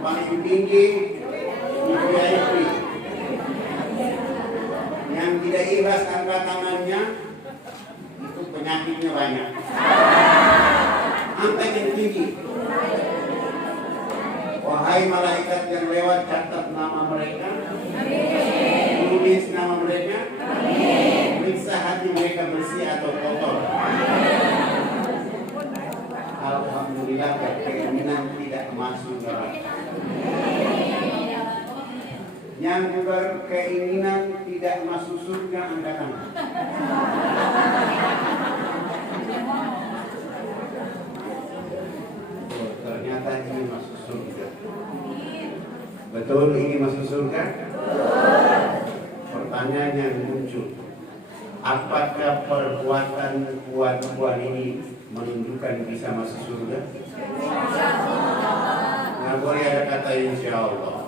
paling tinggi VIP. Yang tidak ikhlas angkat tangannya, itu penyakitnya banyak. Angkat yang tinggi. Wahai malaikat yang lewat, catat nama mereka, tulis nama mereka, periksa hati mereka bersih atau kotor. Alhamdulillah, keinginan tidak masuk neraka. Yang berkeinginan tidak masuk surga, angkat tangan. Ternyata ini masuk surga. Betul ini masuk surga? Pertanyaan yang muncul, apakah perbuatan ini menunjukkan bisa masuk surga? Nggak boleh ada kata insya Allah.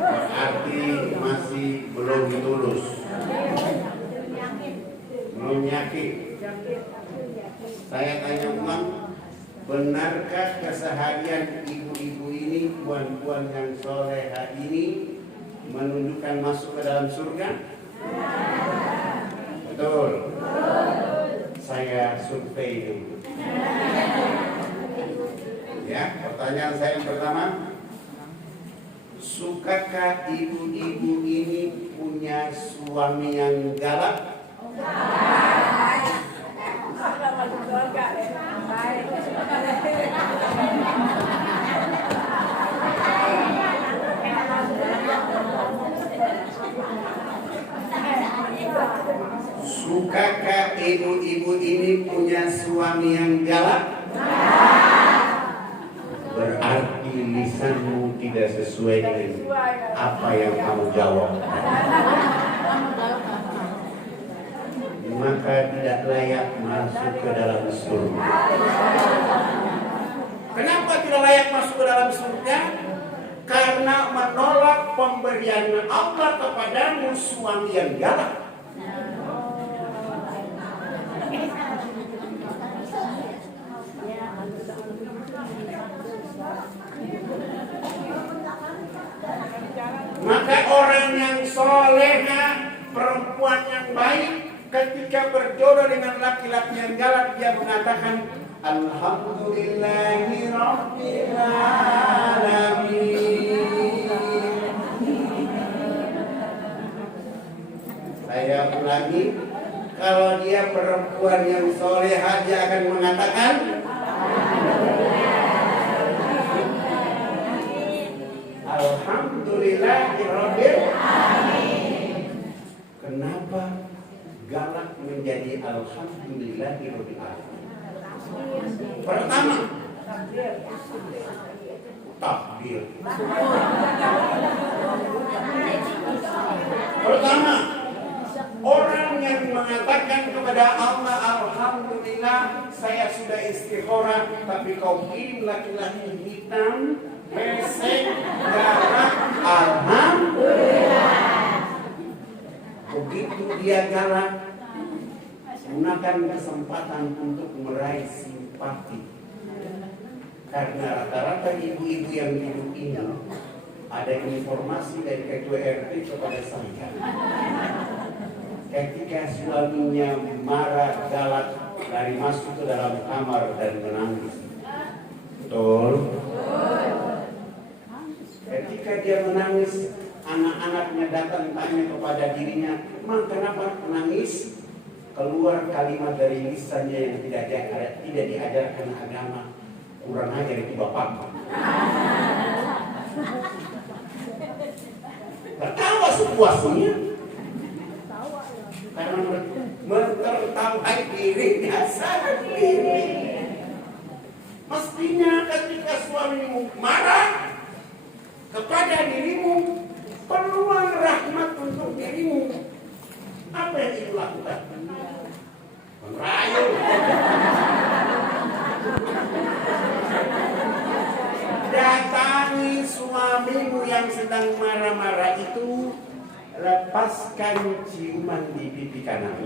Berarti masih belum tulus, belum yakin. Saya tanya ulang, benarkah keseharian ibu-ibu ini, puan-puan yang soleha ini menunjukkan masuk ke dalam surga? Betul. Saya survei dulu. Ya, pertanyaan saya yang pertama, sukakah ibu-ibu ini punya suami yang galak? Sukakah ibu-ibu ini punya suami yang galak? Berarti lisanmu tidak sesuai dengan apa yang kamu jawab. Maka tidak layak masuk ke dalam surga. Kenapa tidak layak masuk ke dalam surga? Karena menolak pemberian Allah kepadamu suami yang galak. Maka orang yang soleha, perempuan yang baik, ketika berjodoh dengan laki-laki yang galak, dia mengatakan Alhamdulillahi Rabbil Alamin. Saya ulangi, kalau dia perempuan yang soleha, dia akan mengatakan Alhamdulillahirabbil alamin. Kenapa galak menjadi alhamdulillahirabbil alamin? Pertama, takbir. Pertama, orang yang mengatakan kepada Allah, alhamdulillah saya sudah istikharah, tapi kau kirim laki-laki hitam, pesek, galak, alhamdulillah. Begitu dia galak, gunakan kesempatan untuk meraih simpati. Karena rata-rata ibu-ibu yang hidup ini, ada informasi dari ketua RT kepada saya. Ketika suaminya marah, galak, dari masuk ke dalam kamar dan menangis. Betul? Ketika dia menangis, anak-anaknya datang tanya kepada dirinya, "Mang, kenapa menangis?" Keluar kalimat dari lisannya yang tidak diajarkan agama. Kurang ajar itu bapak. Tertawa sepuasnya. Karena mentertawai dirinya sendiri. Mestinya ketika suamimu marah kepada dirimu, peluang rahmat untuk dirimu, apa yang ibu lakukan? Merayu. Datangi suamimu yang sedang marah-marah itu, lepaskan ciuman di pipi kanan.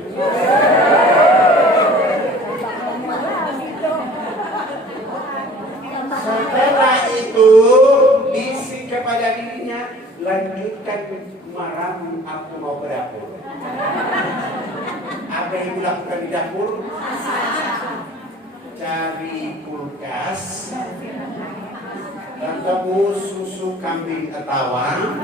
Setelah itu ikan maram aku mau ke dapur. Apa yang dilakukan di dapur? Cari kulkas, ketemu susu kambing ketawang,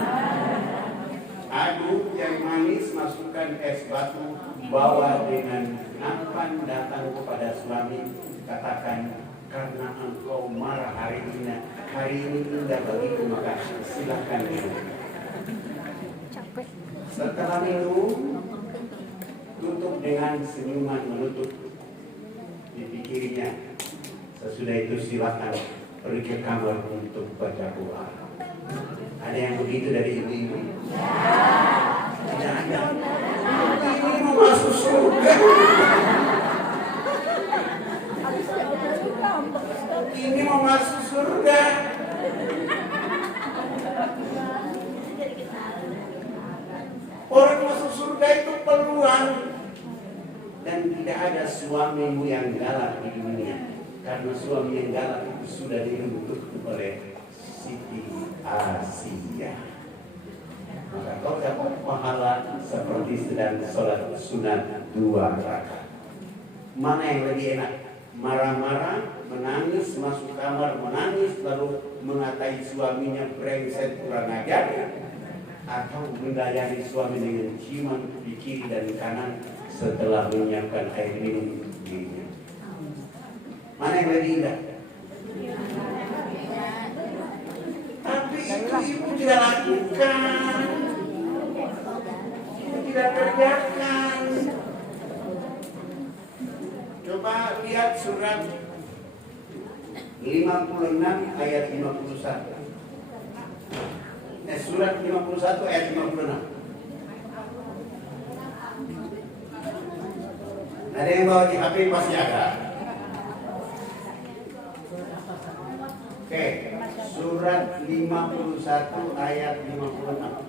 aduk yang manis, masukkan es batu, bawa dengan nampan datang kepada suami, katakan, karena engkau marah hari ini indah bagiku, maka silakan minum. Setelah minum, tutup dengan senyuman menutup dipikirnya. Sesudah itu silakan pergi ke kamar untuk baca Quran. Ada yang begitu dari ibu-ibu? Tidak ada. Ini mau masuk surga. Ini mau masuk surga. Orang masuk surga itu peluang. Dan tidak ada suamimu yang galak di dunia. Karena suami yang galak itu sudah diruntuh oleh Siti Asia. Maka kau dapat pahala seperti sedang sholat sunat 2 rakaat. Mana yang lebih enak? Marah-marah, menangis, masuk kamar menangis, lalu mengatai suaminya brengsek kurang ajar, atau melayani suami dengan ciuman di kiri dan kanan setelah menyiapkan air minum untuk dirinya. Mana yang lebih indah? Tapi itu ibu tidak lakukan, ibu tidak kerjakan. Coba lihat surat 56 ayat 51. Surat 51 ayat 56. Ada yang bawa di HP pasti ada. Oke, surat 51 ayat 56.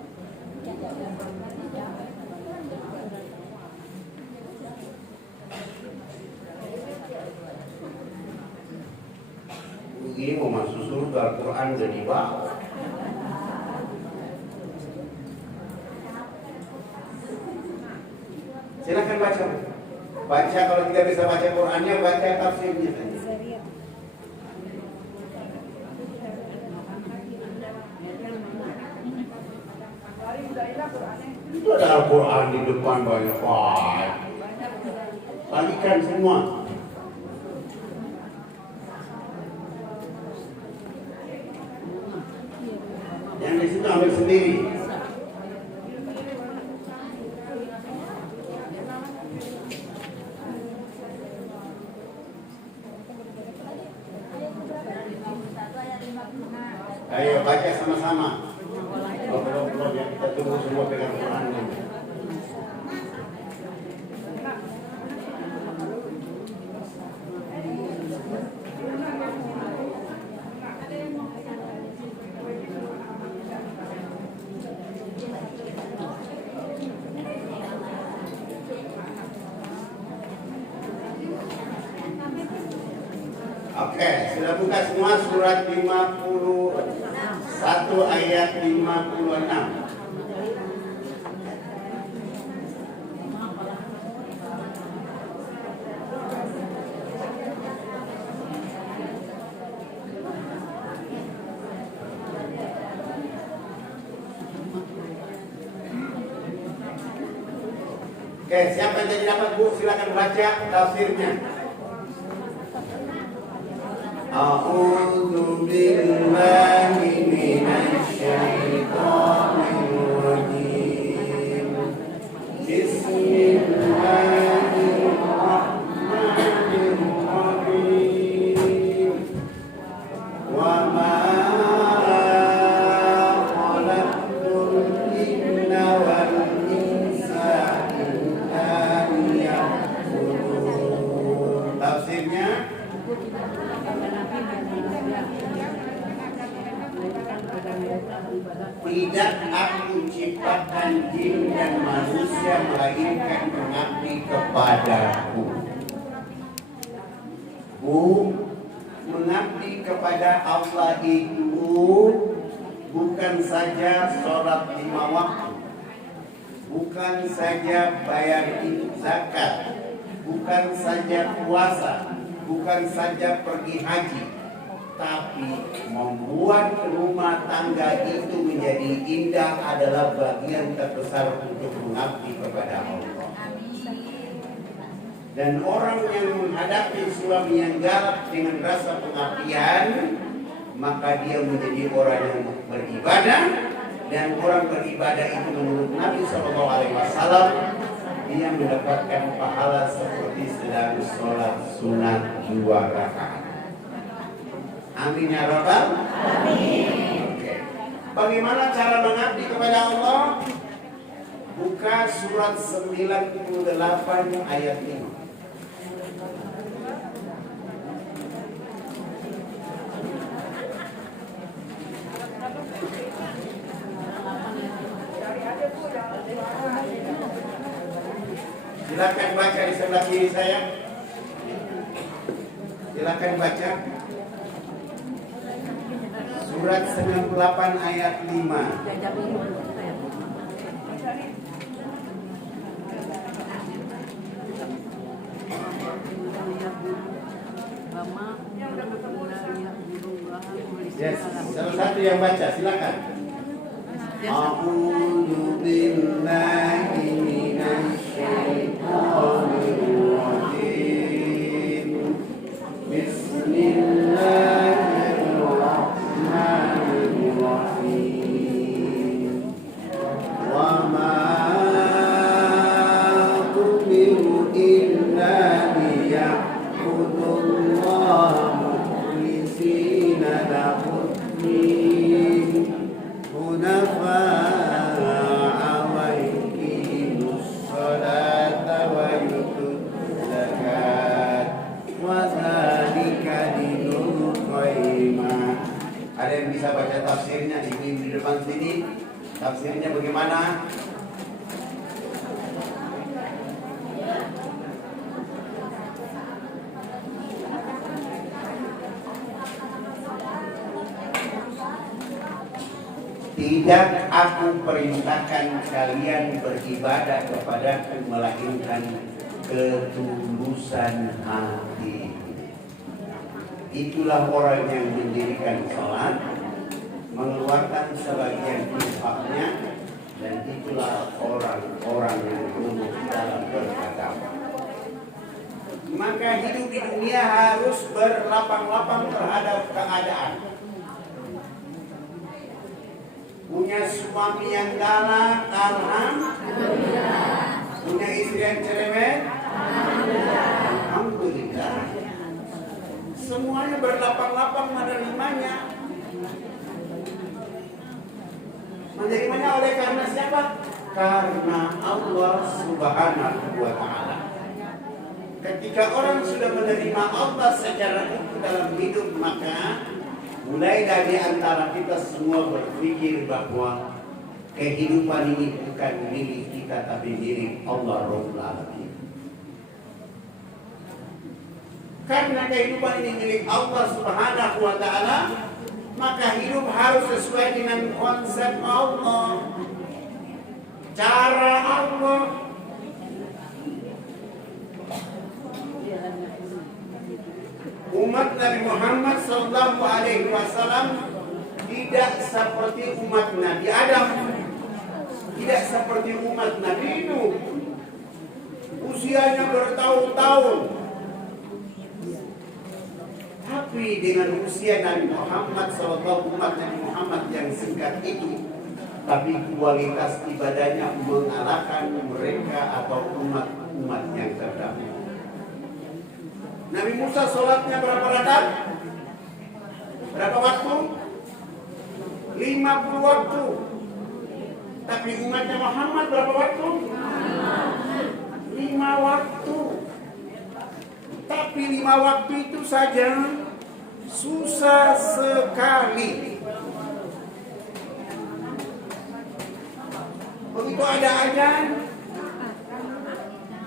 Ini mau masuk surga, Al-Quran udah dibawa. Silakan baca. Baca, kalau tidak bisa baca Qurannya, baca tafsirnya. Itu ada Al-Quran di depan banyak. Wah, balikan semua. Yang di situ ambil sendiri. Ayo baca sama-sama. Belum ya, kita tunggu semua pegang Qurannya. Oke, sudah buka semua surat 51 ayat 56. Oke, siapa yang jadi dapat buku silakan baca tafsirnya. A'udzu billahi minasy syaithanir rajim. Bismillahirrahmanirrahim. Wa ma khalaqtul jinna wal insa illa liya'budun. Tafsirnya tidak aku ciptakan jin dan manusia melainkan mengabdi kepadaku. Mengabdi kepada Allah itu bukan saja sholat 5 waktu, bukan saja bayar zakat, bukan saja puasa, bukan saja pergi haji, tapi membuat rumah tangga itu menjadi indah adalah bagian terbesar untuk mengabdi kepada Allah. Dan orang yang menghadapi suami yang galak dengan rasa pengabdian, maka dia menjadi orang yang beribadah. Dan orang beribadah itu menurut Nabi SAW, dia mendapatkan pahala seperti sedang sholat sunat 2 rakaat. Amin ya rabbal alamin. Bagaimana cara mengabdi kepada Allah? Buka surat 98 ayat 5. Silakan baca di sebelah kiri saya. Silakan baca. Surat 98 ayat 5. Yes, salah satu yang baca, silakan. A'udzu billahi minasy syaithanir rajim. Bismillahirrahmanirrahim. Wa ma umiru illa liya'budullaha mukhlishina lahu-d-din hunafa'a wa yuqimus salata wa yutuz zakat wa dzalika dinul qayyimah. Ada yang bisa baca tafsirnya? Ibu-ibu di depan sini, tafsirnya bagaimana? Tidak aku perintahkan kalian beribadah kepadaku melainkan ketulusan hati. Itulah orang yang mendirikan salat, mengeluarkan sebagian infaknya, dan itulah orang-orang yang lurus dalam beragama. Maka hidup di dunia harus berlapang-lapang terhadap keadaan. Punya suami yang galak, alhamdulillah. Punya istri yang cerewet, alhamdulillah. Semuanya berlapang-lapang menerimanya. Menerimanya oleh karena siapa? Karena Allah Subhanahu wa ta'ala. Ketika orang sudah menerima Allah secara utuh dalam hidup, maka mulai dari antara kita semua berpikir bahwa kehidupan ini bukan milik kita tapi milik Allah Rabbul Alamin. Karena kehidupan ini milik Allah Subhanahu wa ta'ala, maka hidup harus sesuai dengan konsep Allah, cara Allah. Umat Nabi Muhammad sallallahu alaihi wasallam tidak seperti umat Nabi Adam, tidak seperti umat Nabi Nuh. Usianya bertahun-tahun. Tapi dengan usia Nabi Muhammad sallallahu umat Nabi Muhammad yang singkat itu, tapi kualitas ibadahnya mengalahkan mereka atau umat-umat yang terdahulu. Nabi Musa sholatnya berapa rakaat? Berapa waktu? 50 waktu. Tapi umatnya Muhammad berapa waktu? 5 waktu. Tapi 5 waktu itu saja susah sekali. Begitu ada ajan,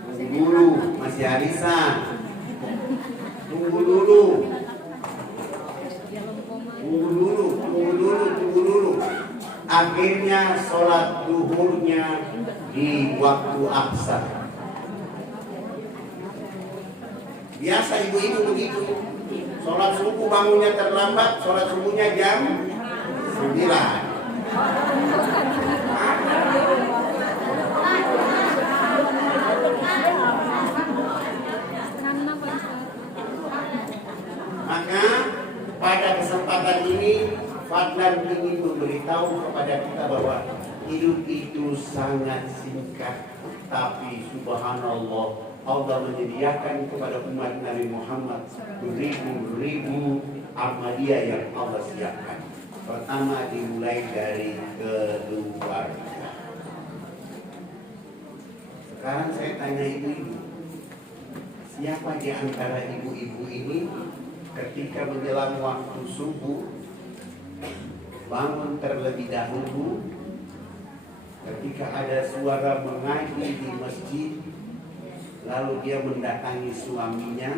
dulu masih arisan. Tunggu dulu. akhirnya sholat duhurnya di waktu asar. Biasa ibu-ibu begitu, sholat subuh bangunnya terlambat, sholat subuhnya jam 9. Maka pada kesempatan ini Fadlan ingin memberitahu kepada kita bahwa hidup itu sangat singkat, tapi subhanallah Allah menyediakan kepada umat Nabi Muhammad beribu-ribu amalia yang Allah siapkan. Pertama dimulai dari keluarga. Sekarang saya tanya ibu-ibu, siapa di antara ibu-ibu ini ketika menjelang waktu subuh bangun terlebih dahulu, ketika ada suara mengaji di masjid, lalu dia mendatangi suaminya.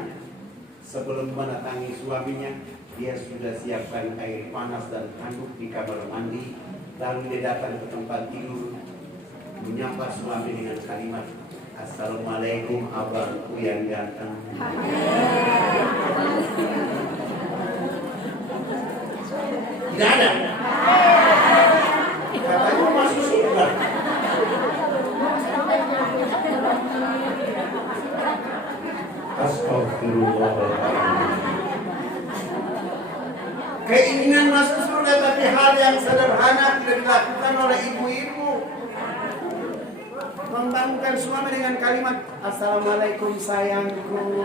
Sebelum mendatangi suaminya, dia sudah siapkan air panas dan handuk di kamar mandi, lalu dia datang ke tempat tidur, menyapa suami dengan kalimat, "Assalamualaikum abangku yang ganteng." Tidak ada. Katanya masih surga. Astagfirullahaladzim. Keinginan masuk surga tapi hal yang sederhana tidak dilakukan oleh ibu-ibu. Membangunkan suami dengan kalimat, "Assalamualaikum sayangku."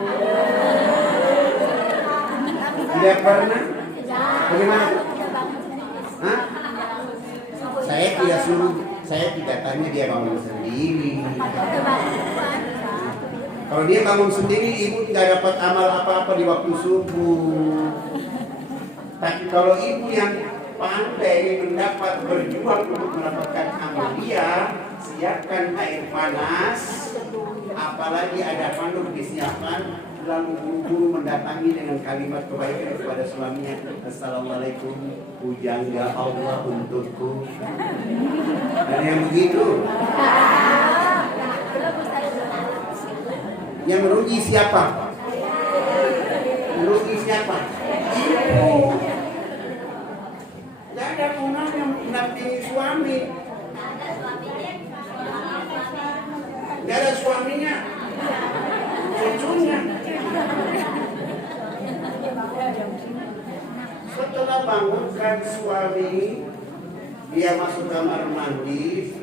Tidak pernah. Bagaimana? Hah? Saya tidak suruh, saya tidak tanya dia bangun sendiri. Kalau dia bangun sendiri, ibu tidak dapat amal apa-apa di waktu subuh. Tapi kalau ibu yang pandai mendapat berjuang untuk mendapatkan amalia, siapkan air panas, apalagi ada handuk disiapkan, lalu buru-buru mendatangi dengan kalimat kebaikan kepada suaminya, "Assalamualaikum, pujangga Allah untukku." Dan yang begitu, yang merugi siapa? Merugi siapa? Ibu. Tidak ada gunanya mendampingi suami. Tidak ada suaminya, cucunya. Setelah bangunkan suami, dia masuk kamar mandi,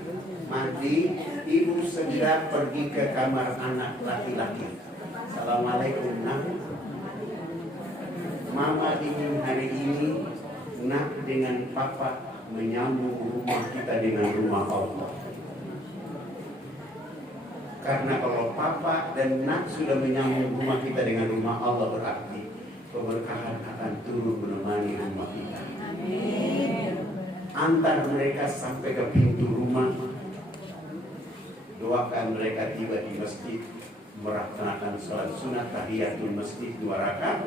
ibu segera pergi ke kamar anak laki-laki. "Assalamualaikum nak. Mama ingin hari ini nak dengan papa menyambung rumah kita dengan rumah Allah. Karena kalau papa dan nak sudah menyambung rumah kita dengan rumah Allah, berarti keberkahan akan turun menemani rumah kita. Antar mereka sampai ke pintu rumah, doakan mereka tiba di masjid, melaksanakan sholat sunat tahiyatul masjid 2 rakaat.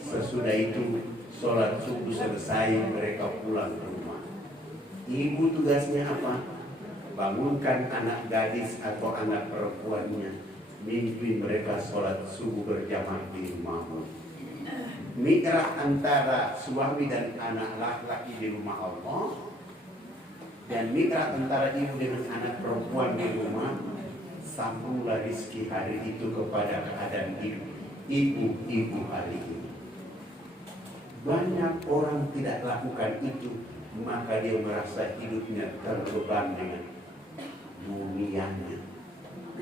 Sesudah itu sholat subuh selesai, mereka pulang ke rumah. Ibu tugasnya apa? Bangunkan anak gadis atau anak perempuannya, mimpi mereka sholat subuh berjamaah di rumahmu. Mitra antara suami dan anak laki-laki di rumah Allah, dan mitra antara ibu dengan anak perempuan di rumah. Sambunglah rizki hari itu kepada keadaan ibu hari ini. Banyak orang tidak lakukan itu, maka dia merasa hidupnya terbeban dengan dunianya.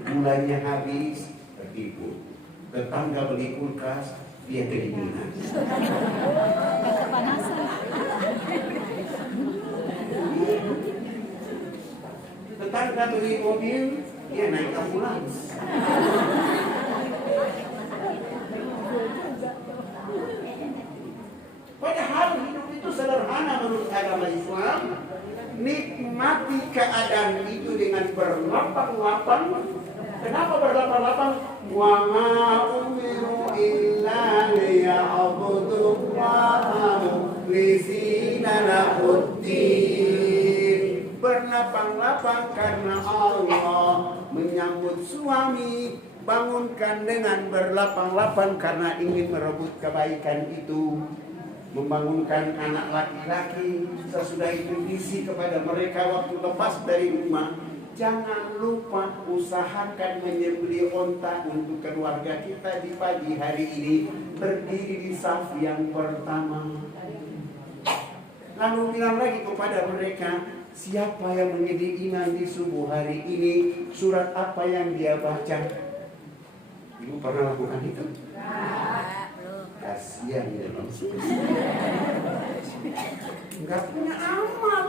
Gulanya habis, tertipu. Tetangga beli kulkas, dia kedinginan. Tetangga beli mobil, dia naik ambulans. Padahal hidup itu sederhana menurut agama Islam. Nikmati keadaan itu dengan berlapang-lapang. Kenapa berlapang-lapang? Wa ma umiru illa liya'budullaha mukhlisina lahuddin. berlapang-lapang karena Allah. Menyambut suami, bangunkan dengan berlapang-lapang karena ingin merebut kebaikan itu. Membangunkan anak laki-laki, sesudah itu isi kepada mereka waktu lepas dari rumah. Jangan lupa usahakan menyembelih onta untuk keluarga kita di pagi hari ini. Berdiri di saf yang pertama. Lalu bilang lagi kepada mereka, siapa yang menjadi imam di subuh hari ini, surat apa yang dia baca? Ibu pernah lakukan itu? Kasihan ya langsung. Enggak punya amal.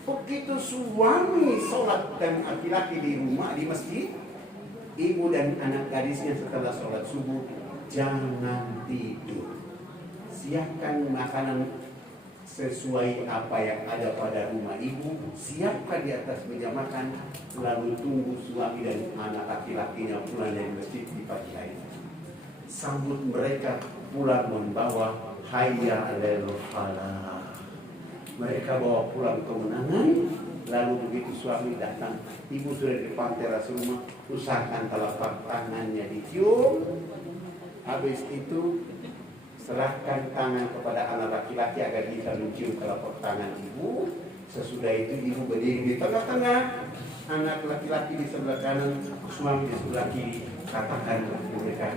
Begitu suami sholat dan laki-laki di rumah di masjid, ibu dan anak gadisnya setelah sholat subuh jangan tidur. Siapkan makanan sesuai apa yang ada pada rumah ibu, siapkan di atas meja makan, lalu tunggu suami dan anak laki-lakinya pulang dari masjid di pagi hari. Sambut mereka pulang membawa hayya 'alal falah. Mereka bawa pulang kemenangan. Lalu begitu suami datang, ibu sudah di depan teras rumah, usahakan telapak tangannya dicium. Habis itu serahkan tangan kepada anak laki-laki agar bisa mencium telapak tangan ibu. Sesudah itu ibu berdiri di tengah-tengah, anak laki-laki di sebelah kanan, suami di sebelah kiri. Katakan mereka,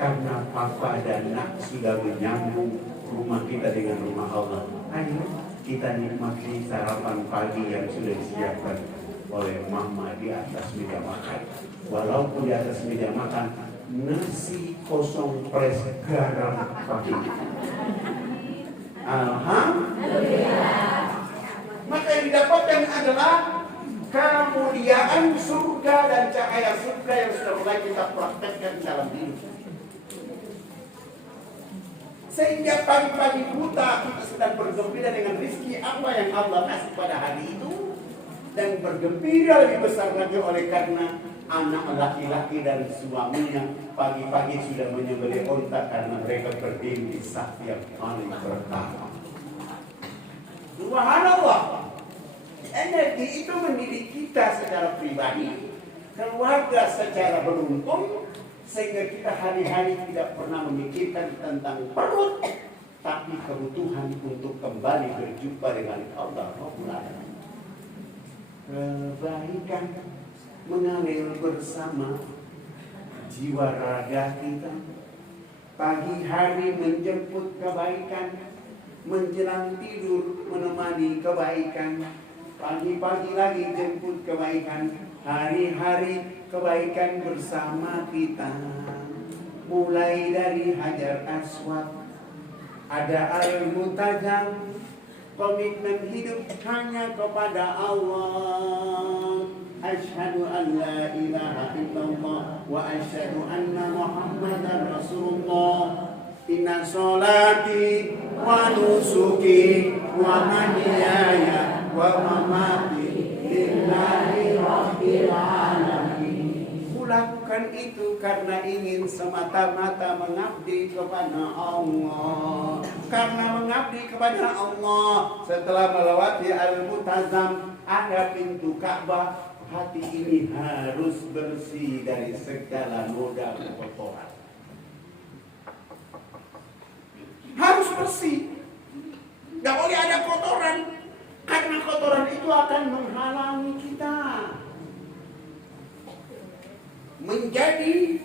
karena papa dan nak sudah menyambung rumah kita dengan rumah Allah. Ayo kita nikmati sarapan pagi yang sudah disiapkan oleh mama di atas meja makan. Walaupun di atas meja makan nasi kosong pres garam pagi. Alhamdulillah. Maka yang didapatkan adalah kemuliaan surga dan cahaya surga yang sudah mulai kita praktekkan dalam hidup. Sehingga pagi-pagi buta kita sedang bergembira dengan rezeki apa yang Allah kasih pada hari itu. Dan bergembira lebih besar lagi oleh karena anak laki-laki dan suaminya pagi-pagi sudah menyembelih onta karena mereka berdiri di saf yang paling pertama. Subhanallah. Energi itu mendidik kita secara pribadi, keluarga secara beruntung, sehingga kita hari-hari tidak pernah memikirkan tentang perut, tapi kebutuhan untuk kembali berjumpa dengan Allah Rabbul Alamin. Kebaikan mengalir bersama jiwa raga kita. Pagi hari menjemput kebaikan, menjelang tidur menemani kebaikan. Pagi-pagi lagi jemput kebaikan, hari-hari kebaikan bersama kita. Mulai dari Hajar Aswad, ada Al-Mutajam, komitmen hidup hanya kepada Allah. Asyhadu an la ilaha illallah wa asyhadu anna Muhammadar Rasulullah. Inna sholati wa nusuki wa mahyaya wa mamati lillahi rabbil alamin. Kulakukan itu karena ingin semata-mata mengabdi kepada Allah. Karena mengabdi kepada Allah, setelah melewati Al-Mutazam, ada pintu Ka'bah. Hati ini harus bersih dari segala noda kotoran. Harus bersih. Gak boleh ada kotoran. Karena kotoran itu akan menghalangi kita menjadi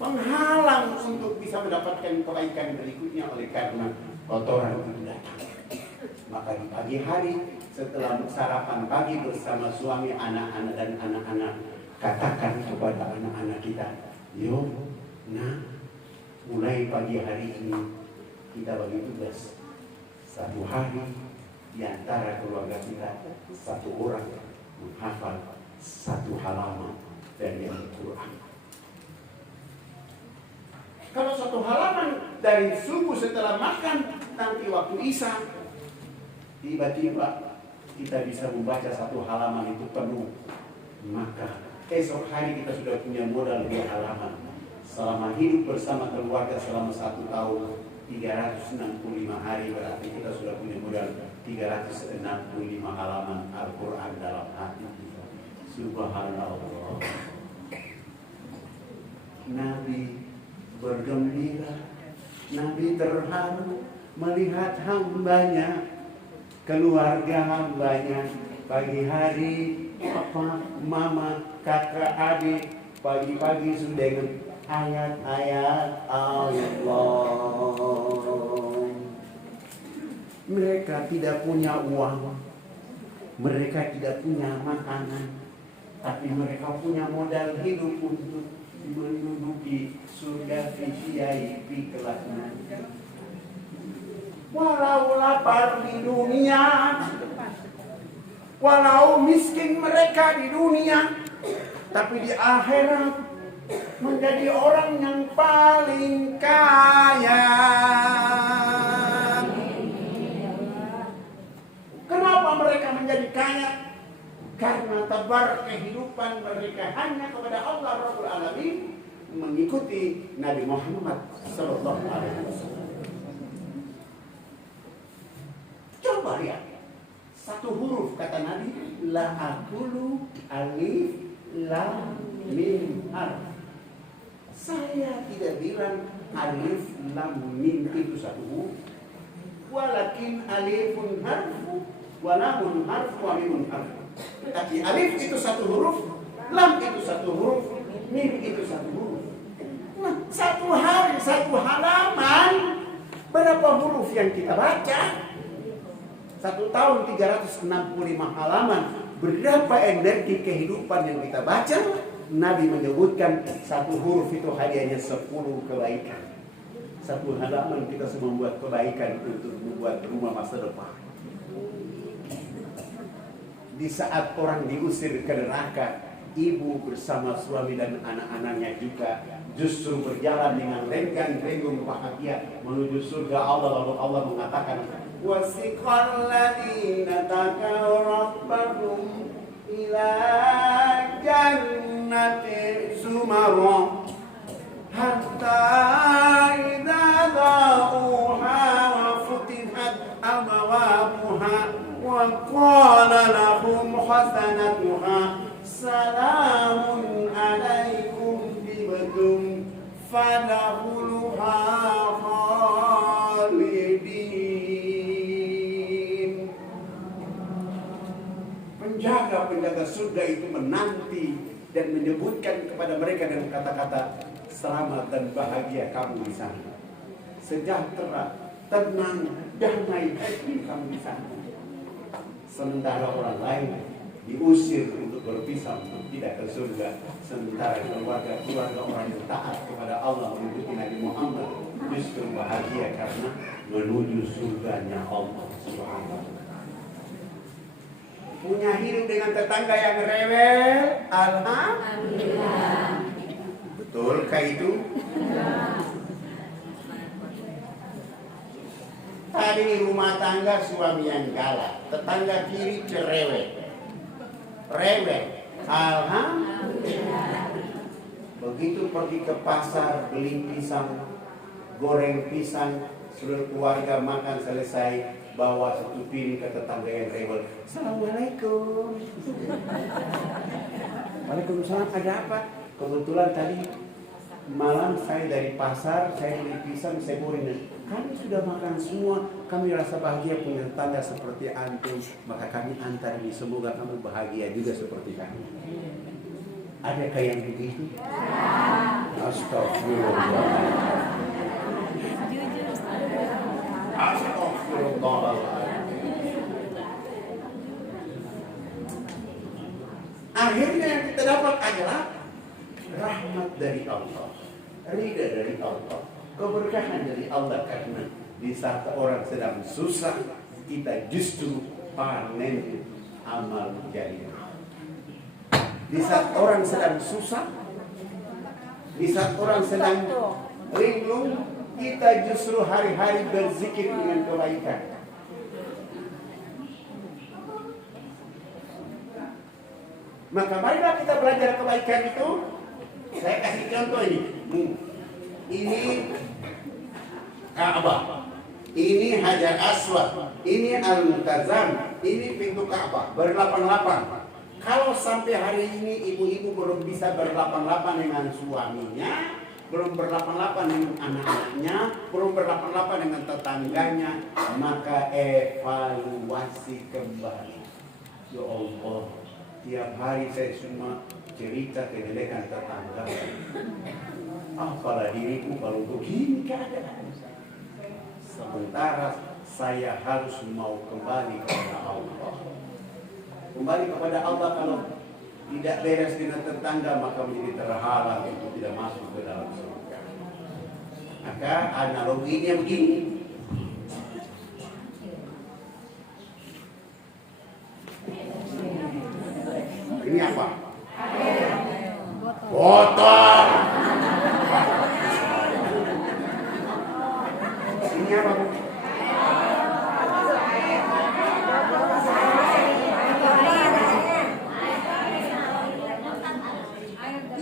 penghalang untuk bisa mendapatkan kebaikan berikutnya oleh karena kotoran itu datang. Maka di pagi hari setelah sarapan pagi bersama suami, anak-anak dan anak-anak, katakan kepada anak-anak kita, yuk, nah, mulai pagi hari ini kita bagi tugas. Satu hari di antara keluarga kita, satu orang menghafal satu halaman dari Al-Quran. Kalau satu halaman dari subuh setelah makan, nanti waktu Isya, tiba-tiba kita bisa membaca satu halaman itu penuh. Maka esok hari kita sudah punya modal 2 halaman. selama hidup bersama keluarga selama 1 tahun 365 hari, berarti kita sudah punya modal 365 halaman Al-Quran dalam hati kita. Subhanallah. Nabi bergembira, Nabi terharu melihat hambanya, keluarga hambanya. Pagi hari papa, mama, kakak, adik, pagi-pagi sudah dengan ayat-ayat Allah. Mereka tidak punya uang, mereka tidak punya makanan, tapi mereka punya modal hidup untuk menduduki surga VIP kelas nanti. Walau lapar di dunia, walau miskin mereka di dunia, tapi di akhirat menjadi orang yang paling kaya. Kenapa mereka menjadi kaya? Karena tabar kehidupan mereka hanya kepada Allah Rabbul Alamin, mengikuti Nabi Muhammad Sallallahu Alaihi Wasallam. Coba lihat, satu huruf kata Nabi, la akulu alif lam mim harf. Saya tidak bilang alif lam mim itu satu huruf, walakin alifun harfu wa lamun harfu wa mimun harfu. Tapi alif itu satu huruf, lam itu satu huruf, mim itu satu huruf. Nah, satu hari, satu halaman, berapa huruf yang kita baca? 1 tahun 365 halaman, berapa energi kehidupan yang kita baca? Nabi menyebutkan satu huruf itu hadiahnya 10 kebaikan. 1 halaman kita semua membuat kebaikan untuk membuat rumah masa depan. Di saat orang diusir ke neraka, ibu bersama suami dan anak-anaknya juga justru berjalan dengan lenggang-lenggung bahagia menuju surga Allah. Lalu Allah mengatakan, wasiqal ladzina taqaw rabbahum ila jannati zumara hatta idza da'uha wa futihat abwabuha wa qala lahum hasanatuha salamun alaikum bibtum fadkhuluha khalidin. Penjaga surga itu menanti dan menyebutkan kepada mereka dengan kata-kata selamat dan bahagia kamu di sana, sejahtera, tenang, damai, happy kamu di sana. Sementara orang lain diusir untuk berpisah untuk tidak ke surga. Sementara keluarga orang yang taat kepada Allah mengikuti Nabi Muhammad justru bahagia karena menuju surganya Allah Subhanahu wa Ta'ala. Punya hidup dengan tetangga yang rewel, alhamdulillah. Betulkah itu? Tadi rumah tangga suami yang galak, tetangga kiri cerewet, rewel, alhamdulillah. Begitu pergi ke pasar beli pisang, goreng pisang, seluruh keluarga makan selesai, bawa 1 piring ke tetangga yang rewel. Assalamualaikum. Waalaikumsalam, ada apa? Kebetulan tadi malam saya dari pasar, saya beli pisang, saya goreng. Kami sudah makan semua, kami rasa bahagia punya tetangga seperti antum, maka kami antar ini, semoga kamu bahagia juga seperti kami. Adakah yang begitu? Astagfirullah. Astagfirullahaladzim. Akhirnya yang kita dapat adalah rahmat dari Allah, ridha dari Allah, keberkahan dari Allah, karena di saat orang sedang susah kita justru panen amal jariah. Di saat orang sedang susah, di saat orang sedang linglung, kita justru hari-hari berzikir dengan kebaikan. Maka marilah kita belajar kebaikan itu. Saya kasih contoh ini. Ini Ka'bah. Ini Hajar Aswad, ini Al-Muntazam, ini pintu Ka'bah berlapan-lapan. Kalau sampai hari ini ibu-ibu belum bisa berlapan-lapan dengan suaminya, belum berlapan-lapan dengan anak-anaknya, belum berlapan-lapan dengan tetangganya, maka evaluasi kembali. Ya Allah, tiap hari saya cuma cerita kejelekan tetangga. Apalah diriku kalau begini keadaan. Sementara saya harus mau kembali kepada Allah. Kembali kepada Allah, kalau tidak beres dengan tetangga maka menjadi terhalang untuk tidak masuk ke dalam surga. Maka analoginya begini. Ini apa? Botol. Ini apa?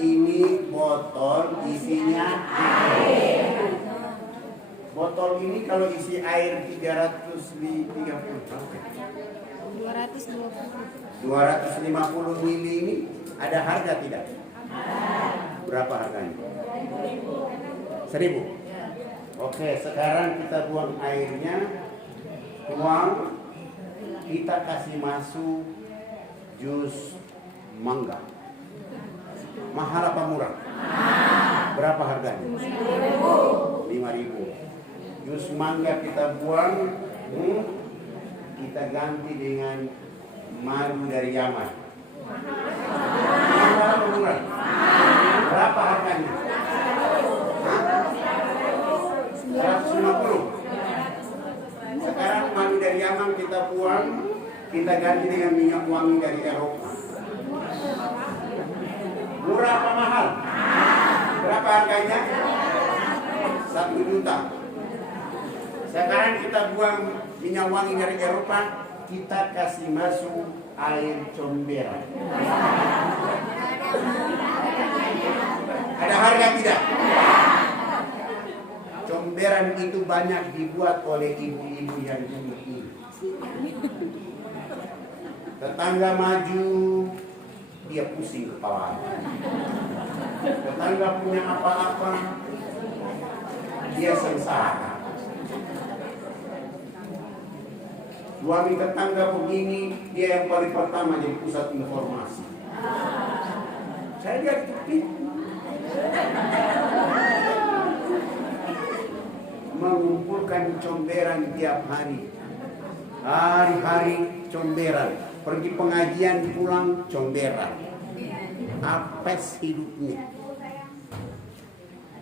Ini botol isinya air. Botol ini kalau isi air 250 mili ini ada harga tidak? Berapa harganya? 1.000. Oke, sekarang kita buang airnya, tuang, kita kasih masuk jus mangga. Mahal apa murah? Berapa harganya? 5.000. Jus mangga kita buang, kita ganti dengan madu dari Yaman. Mahal apa murah? Berapa harganya? 150. Sekarang madu dari Yaman kita buang, kita ganti dengan minyak wangi dari Eropa. Murah apa mahal? Berapa harganya? 1 juta. Sekarang kita buang minyak wangi dari Eropa, kita kasih masuk air comberan. Ada harga tidak? Comberan itu banyak dibuat oleh ibu-ibu yang dulu ini. Tetangga maju, dia pusing kepala. Tetangga punya apa-apa, dia sengsara. Suami tetangga begini, dia yang paling pertama jadi pusat informasi. Saya lihat TV. Mengumpulkan comberan tiap hari. Hari-hari comberan. Pergi pengajian pulang comberan. Apes hidupnya.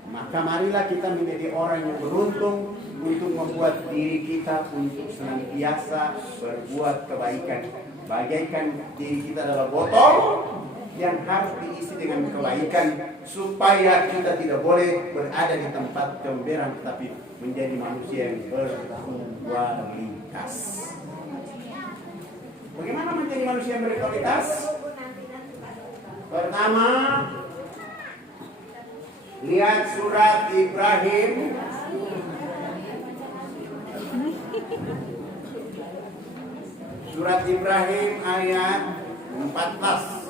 Maka marilah kita menjadi orang yang beruntung untuk membuat diri kita untuk senantiasa berbuat kebaikan. Bagaikan diri kita adalah botol yang harus diisi dengan kebaikan, supaya kita tidak boleh berada di tempat comberan, tetapi menjadi manusia yang berkualitas. Bagaimana menjadi manusia yang berkualitas? Pertama, lihat surat Ibrahim Surat Ibrahim ayat 14.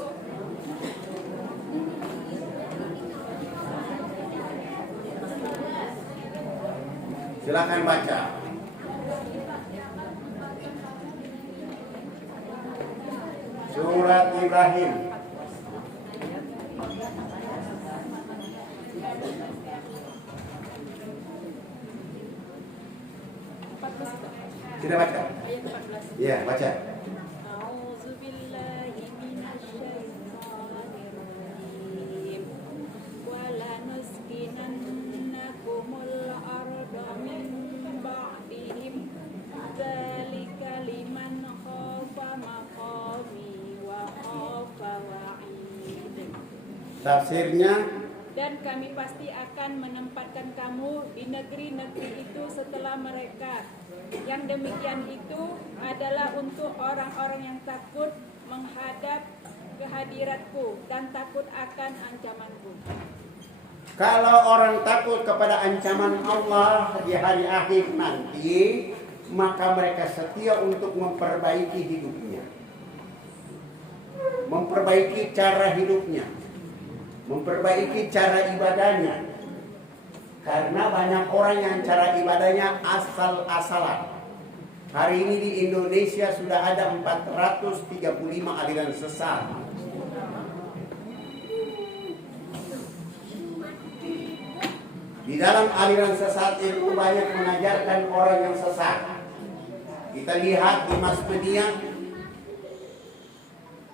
Silakan baca. Surat Ibrahim. Sudah baca? Iya, baca. Tafsirnya, dan kami pasti akan menempatkan kamu di negeri-negeri itu setelah mereka. Yang demikian itu adalah untuk orang-orang yang takut menghadap kehadiratku dan takut akan ancamanku. Kalau orang takut kepada ancaman Allah di hari akhir nanti, maka mereka setia untuk memperbaiki hidupnya, memperbaiki cara hidupnya, memperbaiki cara ibadahnya. Karena banyak orang yang cara ibadahnya asal-asalan. Hari ini di Indonesia sudah ada 435 aliran sesat. Di dalam aliran sesat itu banyak mengajarkan orang yang sesat. Kita lihat di mass media,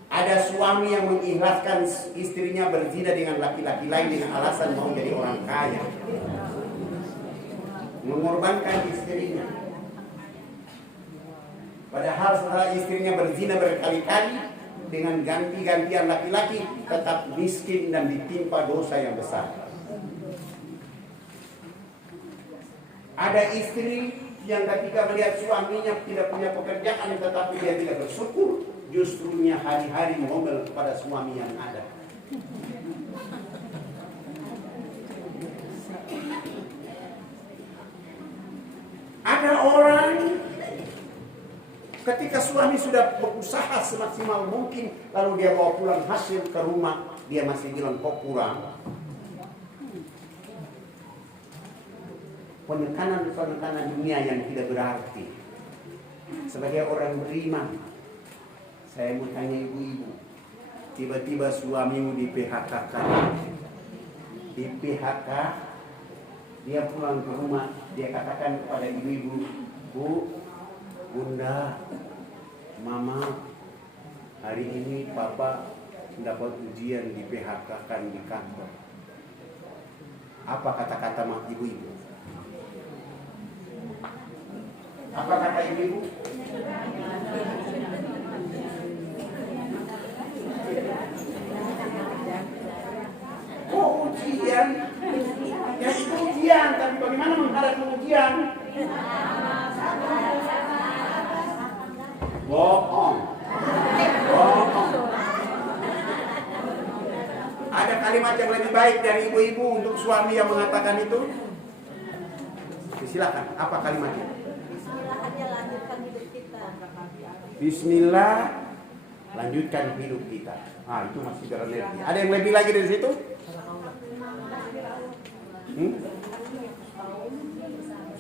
ada suami yang mengikhlaskan istrinya berzina dengan laki-laki lain dengan alasan mau jadi orang kaya, mengorbankan istrinya. Padahal setelah istrinya berzina berkali-kali dengan ganti-gantian laki-laki, tetap miskin dan ditimpa dosa yang besar. Ada istri yang ketika melihat suaminya tidak punya pekerjaan tetapi dia tidak bersyukur, justrunya hari-hari ngomel kepada suami yang ada. Ada orang ketika suami sudah berusaha semaksimal mungkin, lalu dia bawa pulang hasil ke rumah, dia masih bilang kok kurang. Penekanan dunia yang tidak berarti. Sebagai orang beriman, saya mau tanya ibu-ibu, tiba-tiba suamimu di PHK-kan, di PHK, dia pulang ke rumah, dia katakan kepada ibu-ibu, Bu, Bunda, Mama, hari ini Papa dapat ujian di PHK-kan di kantor. Apa kata-kata ibu-ibu? Apa kata ibu-ibu? Oh, ujian. Ya itu ujian, tapi bagaimana menghadapi ujian? Bohong. Bohong. Ada kalimat yang lebih baik dari ibu-ibu untuk suami yang mengatakan itu? Silakan, apa kalimatnya? Bismillah, lanjutkan hidup kita. Ah, itu masih berenergi. Ada yang lebih lagi dari situ?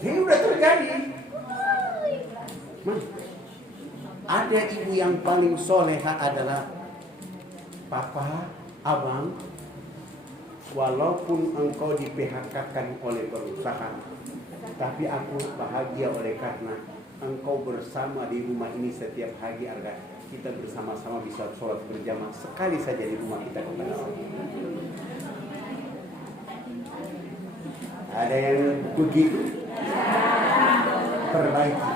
Ini udah terjadi. Ada ibu yang paling soleha adalah Papa, Abang, walaupun engkau di PHK-kan oleh perusahaan, tapi aku bahagia oleh karena engkau bersama di rumah ini setiap hari agar kita bersama-sama bisa sholat berjamaah sekali saja di rumah kita kembali. Ada yang begitu? Perbaiki.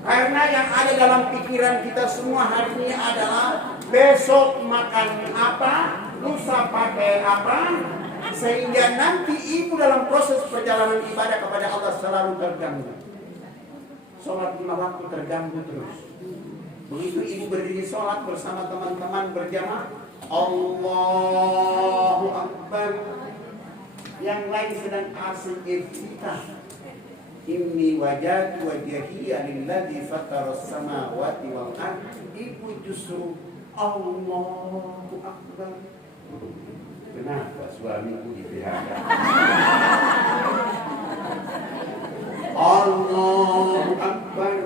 Karena yang ada dalam pikiran kita semua hari ini adalah besok makan apa, lusa pakai apa, sehingga nanti ibu dalam proses perjalanan ibadah kepada Allah selalu terganggu. Sholat 5 waktu terganggu terus. Begitu ibu berdiri sholat bersama teman-teman berjamaah, Allahu Akbar, yang lain sedang asik iftitah. Inni wajhatu wajhiya lilladzi fataras samawati wal ard. Ibu justru Allahu Akbar. Kenapa suamiku di PHK? Allahu Akbar.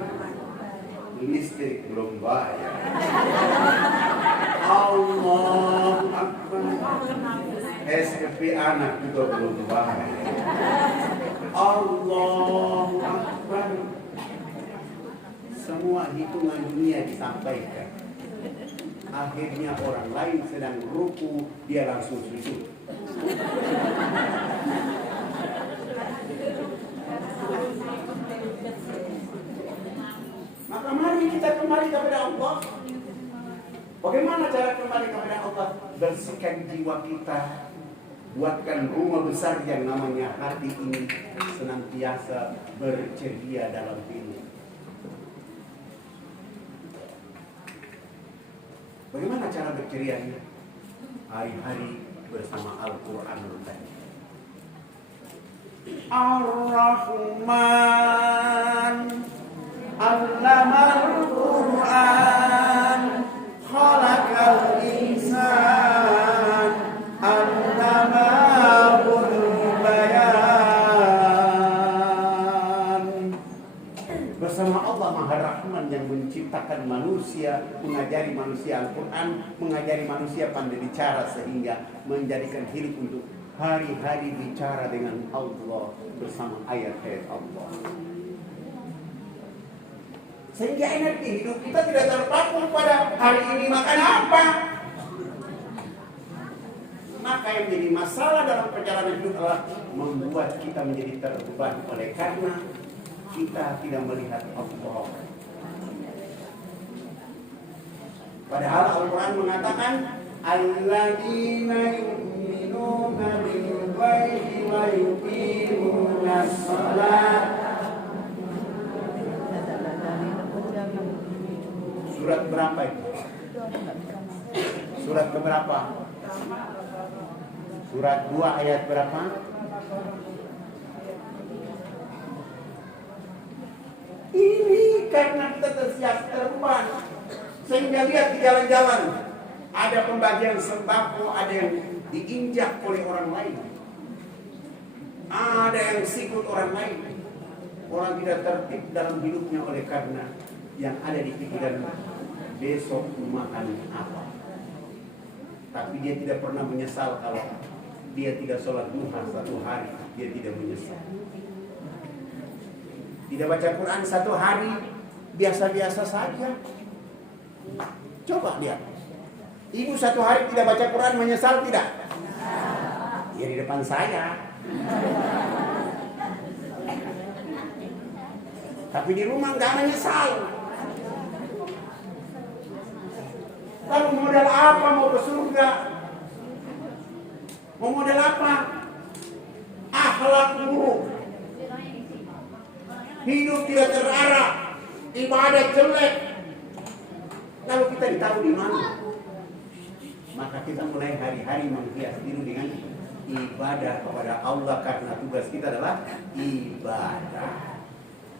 Listrik belum bayar. Allahu Akbar. SPP anak juga belum bayar. Allahu Akbar. Semua hitungan dunia disampaikan. Akhirnya orang lain sedang ruku, dia langsung sujud. Maka mari kita kembali kepada Allah. Bagaimana cara kembali kepada Allah? Bersihkan jiwa kita. Buatkan rumah besar yang namanya hati ini senantiasa berceria dalam hidup. Bagaimana cara bercerianya? hari-hari bersama Al-Quranul Karim. Ar-Rahman Allamal Quran Khalaqal Insan Allamahul Bayan. Bersama Allah Maha Rahman yang menciptakan manusia, mengajari manusia Al-Quran, mengajari manusia pandai bicara sehingga menjadikan hidup untuk hari-hari bicara dengan Allah bersama ayat-ayat Allah. Sehingga energi hidup kita tidak terpaku pada hari ini makan apa. Maka yang menjadi masalah dalam perjalanan hidup adalah membuat kita menjadi terbeban oleh karena kita tidak melihat Allah. Padahal Al-Quran mengatakan alladzina yu'minuna bil ghaibi wa yuqimunas shalah. Surat berapa itu? Surat keberapa? Surat 2 ayat berapa? Ini karena kita tersiap terban. Sehingga lihat di jalan-jalan ada pembagian sembako, ada yang diinjak oleh orang lain, ada yang sikut orang lain. Orang tidak tertib dalam hidupnya oleh karena yang ada di pikiran besok makan apa. Tapi dia tidak pernah menyesal kalau dia tidak sholat duha satu hari, dia tidak menyesal. Tidak baca Quran satu hari, biasa-biasa saja. Coba lihat, ibu satu hari tidak baca Quran menyesal tidak? Ya di depan saya. Tapi di rumah nggak menyesal. Lalu modal apa mau ke surga? Mau modal apa? Akhlak buruk, hidup tidak terarah, ibadah jelek. Lalu kita ditaruh di mana? Maka kita mulai hari-hari menghias diri dengan ibadah kepada Allah karena tugas kita adalah ibadah.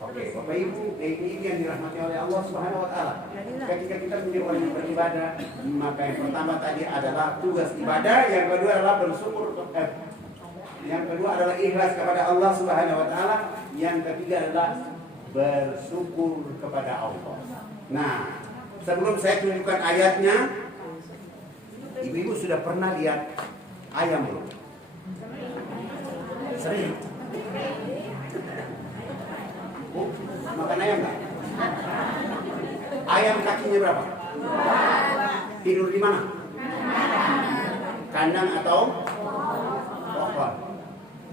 Oke, Bapak Ibu, ini yang dirahmati oleh Allah Subhanahu wa taala. Ketika kita menjadi orang yang beribadah, maka yang pertama tadi adalah tugas ibadah, yang kedua adalah bersyukur, yang kedua adalah ikhlas kepada Allah Subhanahu wa taala, yang ketiga adalah bersyukur kepada Allah. Nah, sebelum saya tunjukkan ayatnya, ibu-ibu sudah pernah lihat ayam belum? Sering. Oh, makan ayam nggak? Ayam kakinya berapa? Tidur di mana? Kandang atau pohon?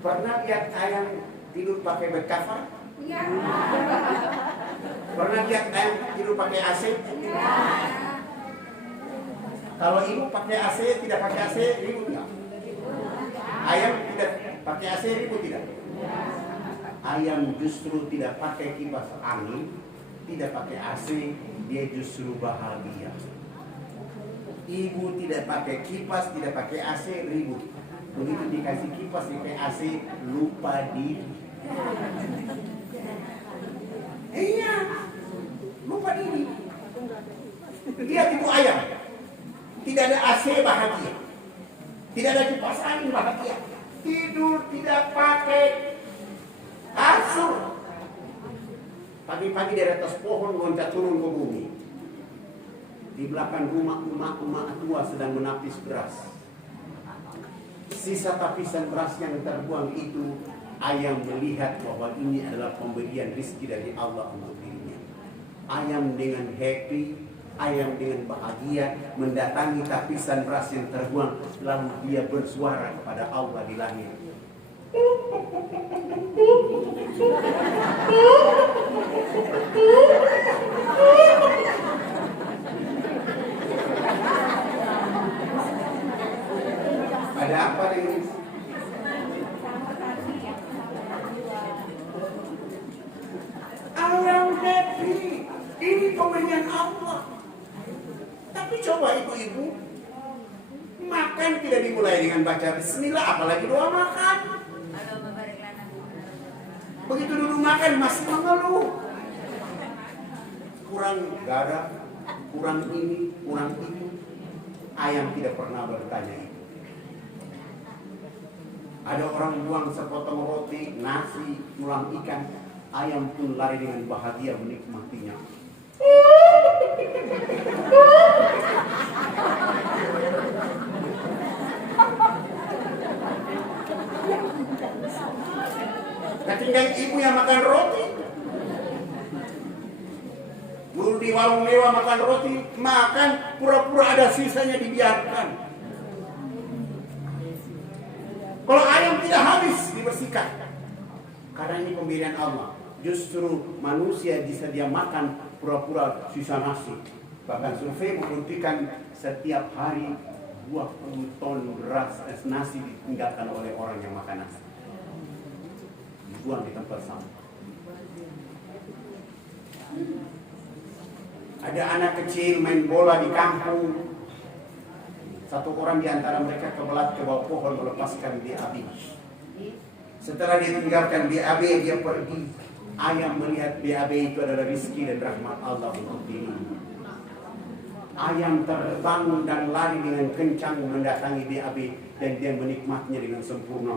Pernah lihat ayam tidur pakai bed cover? Pernah lihat ayam tidur pakai AC? Kalau ibu pakai AC, tidak pakai AC, ribut nggak? Ayam tidak pakai AC, ribut tidak? Ayam justru tidak pakai kipas angin, tidak pakai AC, dia justru bahagia. Ibu tidak pakai kipas, tidak pakai AC, ribut. Begitu dikasih kipas, dikasih AC, lupa diri. Iya, lupa diri. Lihat ibu ayam, tidak ada AC bahagia, tidak ada kipas angin bahagia, tidur tidak pakai kasur. Pagi-pagi dari atas pohon loncat turun ke bumi. Di belakang rumah emak-emak tua sedang menapis beras. Sisa tapisan beras yang terbuang itu, ayam melihat bahwa ini adalah pemberian rezeki dari Allah untuk dirinya. Ayam dengan happy, ayam dengan bahagia mendatangi tapisan beras yang terbuang, lalu dia bersuara kepada Allah di langit. Ada apa dengan ayam happy? Ini pemberian Allah. Tapi coba ibu-ibu makan makan tidak dimulai dengan baca bismillah, apalagi doa makan. Begitu dulu makan masih mengeluh. Kurang garam, kurang ini, kurang itu. Ayam tidak pernah bertanya itu. Ada orang buang sepotong roti, nasi, tulang ikan. Ayam pun lari dengan bahagia menikmatinya. Ketinggalan ibu yang makan roti. Dulu di warung mewah makan roti, makan pura-pura ada sisanya dibiarkan. Kalau ayam tidak habis dibersihkan. Karena ini pemberian Allah. Justru manusia bisa dia makan pura-pura sisa nasi. Bahkan survei membuktikan setiap hari 20 ton beras nasi ditinggalkan oleh orang yang makan nasi. Dibuang di tempat sampah. Ada anak kecil main bola di kampung. Satu orang di antara mereka kebelat ke bawah pohon melepaskan BAB. Setelah dia tinggalkan BAB, dia pergi. Ayam melihat BAB itu adalah rizki dan rahmat Allah untuk dirinya. Ayam terbang dan lari dengan kencang mendatangi BAB dan dia menikmatinya dengan sempurna.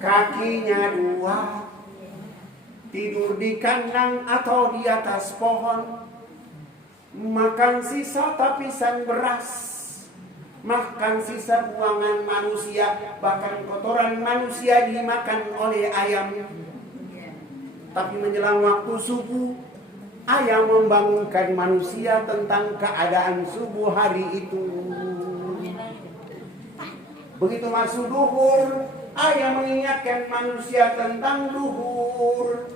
Kakinya dua, tidur di kandang atau di atas pohon, makan sisa tapisan beras, makan sisa buangan manusia, bahkan kotoran manusia dimakan oleh ayam. Tapi menjelang waktu subuh, ayam membangunkan manusia tentang keadaan subuh hari itu. Begitu masuk duhur, ayam mengingatkan manusia tentang duhur.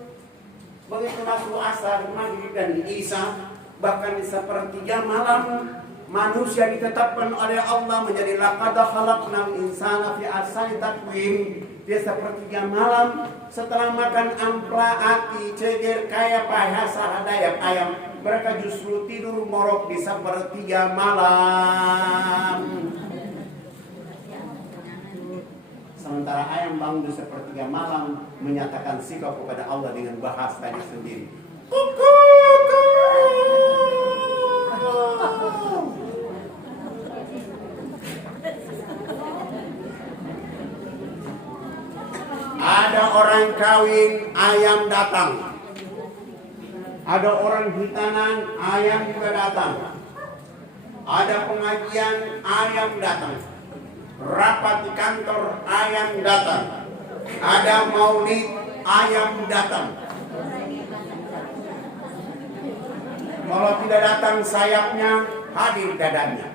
Begitu masuk asar, maghrib dan isya, bahkan di sepertiga malam, manusia ditetapkan oleh Allah menjadi laqad khalaqnal insana fi ahsani taqwim. Dia sepertiga malam setelah makan ampla, ati, ceger, kaya, pahasa, dayak ayam, mereka justru tidur morok di sepertiga malam. Sementara ayam bangun di sepertiga malam menyatakan sikap kepada Allah dengan bahasanya sendiri. Ada orang kawin, ayam datang. Ada orang hitanan, ayam juga datang. Ada pengajian, ayam datang. Rapat di kantor, ayam datang. Ada maulid, ayam datang. Kalau tidak datang sayapnya, hadir dadanya.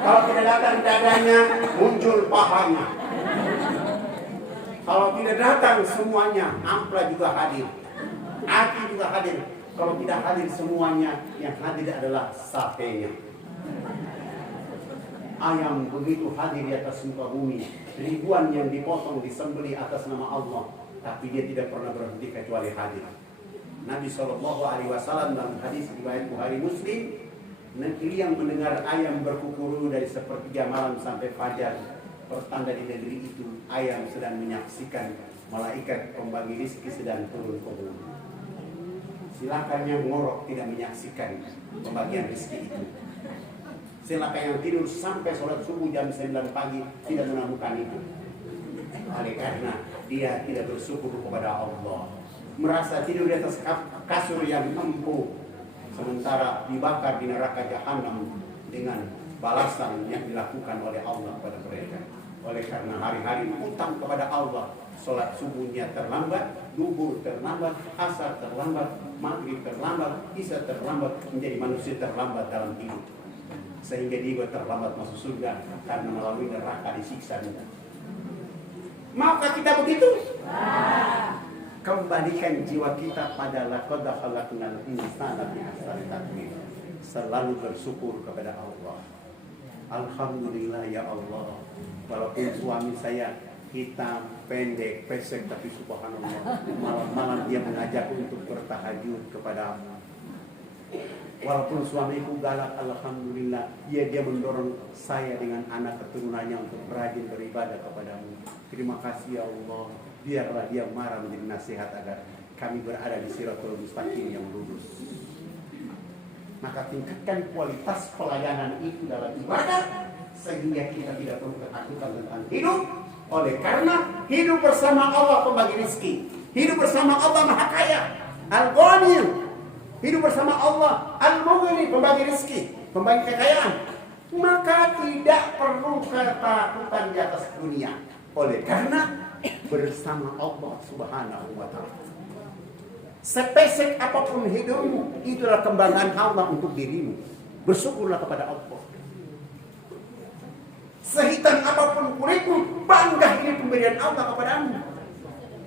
Kalau tidak datang dadanya, muncul pahanya. Kalau tidak datang semuanya, ampla juga hadir. Aki juga hadir. Kalau tidak hadir semuanya, yang hadir adalah satenya. Ayam begitu hadir di atas muka bumi. Ribuan yang dipotong, disembelih atas nama Allah. Tapi dia tidak pernah berhenti kecuali hadir. Nabi SAW dalam hadis riwayat Bukhari Muslim, negeri yang mendengar ayam berkukuru dari sepertiga malam sampai fajar, pertanda di negeri itu ayam sedang menyaksikan malaikat pembagi rizki sedang turun ke bumi. Silakan yang ngorok tidak menyaksikan pembagian rizki itu. Silakan yang tidur sampai sholat subuh jam 9 pagi tidak menemukan itu. Oleh karena dia tidak bersyukur kepada Allah, merasa tidur di atas kasur yang empuk, sementara dibakar di neraka jahanam dengan balasan yang dilakukan oleh Allah kepada mereka. Oleh karena hari-hari utang kepada Allah, sholat subuhnya terlambat, duhur terlambat, asar terlambat, maghrib terlambat, isya terlambat, menjadi manusia terlambat dalam hidup, sehingga dia terlambat masuk surga karena melalui neraka disiksa. Maukah kita begitu? Kembalikan jiwa kita pada laqad khalaqnal insana fi ahsani taqwim. Selalu bersyukur kepada Allah. Alhamdulillah ya Allah. Walaupun suami saya hitam, pendek, pesek, tapi subhanallah malam-malam dia mengajak untuk bertahajud kepadamu. Walaupun suamiku galak, alhamdulillah dia mendorong saya dengan anak keturunannya untuk rajin beribadah kepadamu. Terima kasih ya Allah. Biarlah dia marah menjadi nasihat agar kami berada di Siratul Mustaqim yang lurus. Maka tingkatkan kualitas pelayanan itu dalam ibadah sehingga kita tidak perlu ketakutan tentang hidup. Oleh karena hidup bersama Allah pembagi rezeki, hidup bersama Allah Maha Kaya, Al-Ghani. Hidup bersama Allah Al-Mughni, pembagi rezeki, pembagi kekayaan. Maka tidak perlu ketakutan di atas dunia. Oleh karena bersama Allah Subhanahu wa ta'ala. Sepesek apapun hidupmu, itulah kembangan Allah untuk dirimu. Bersyukurlah kepada Allah. Sehitam apapun kulitmu, bangga ini pemberian Allah kepadamu.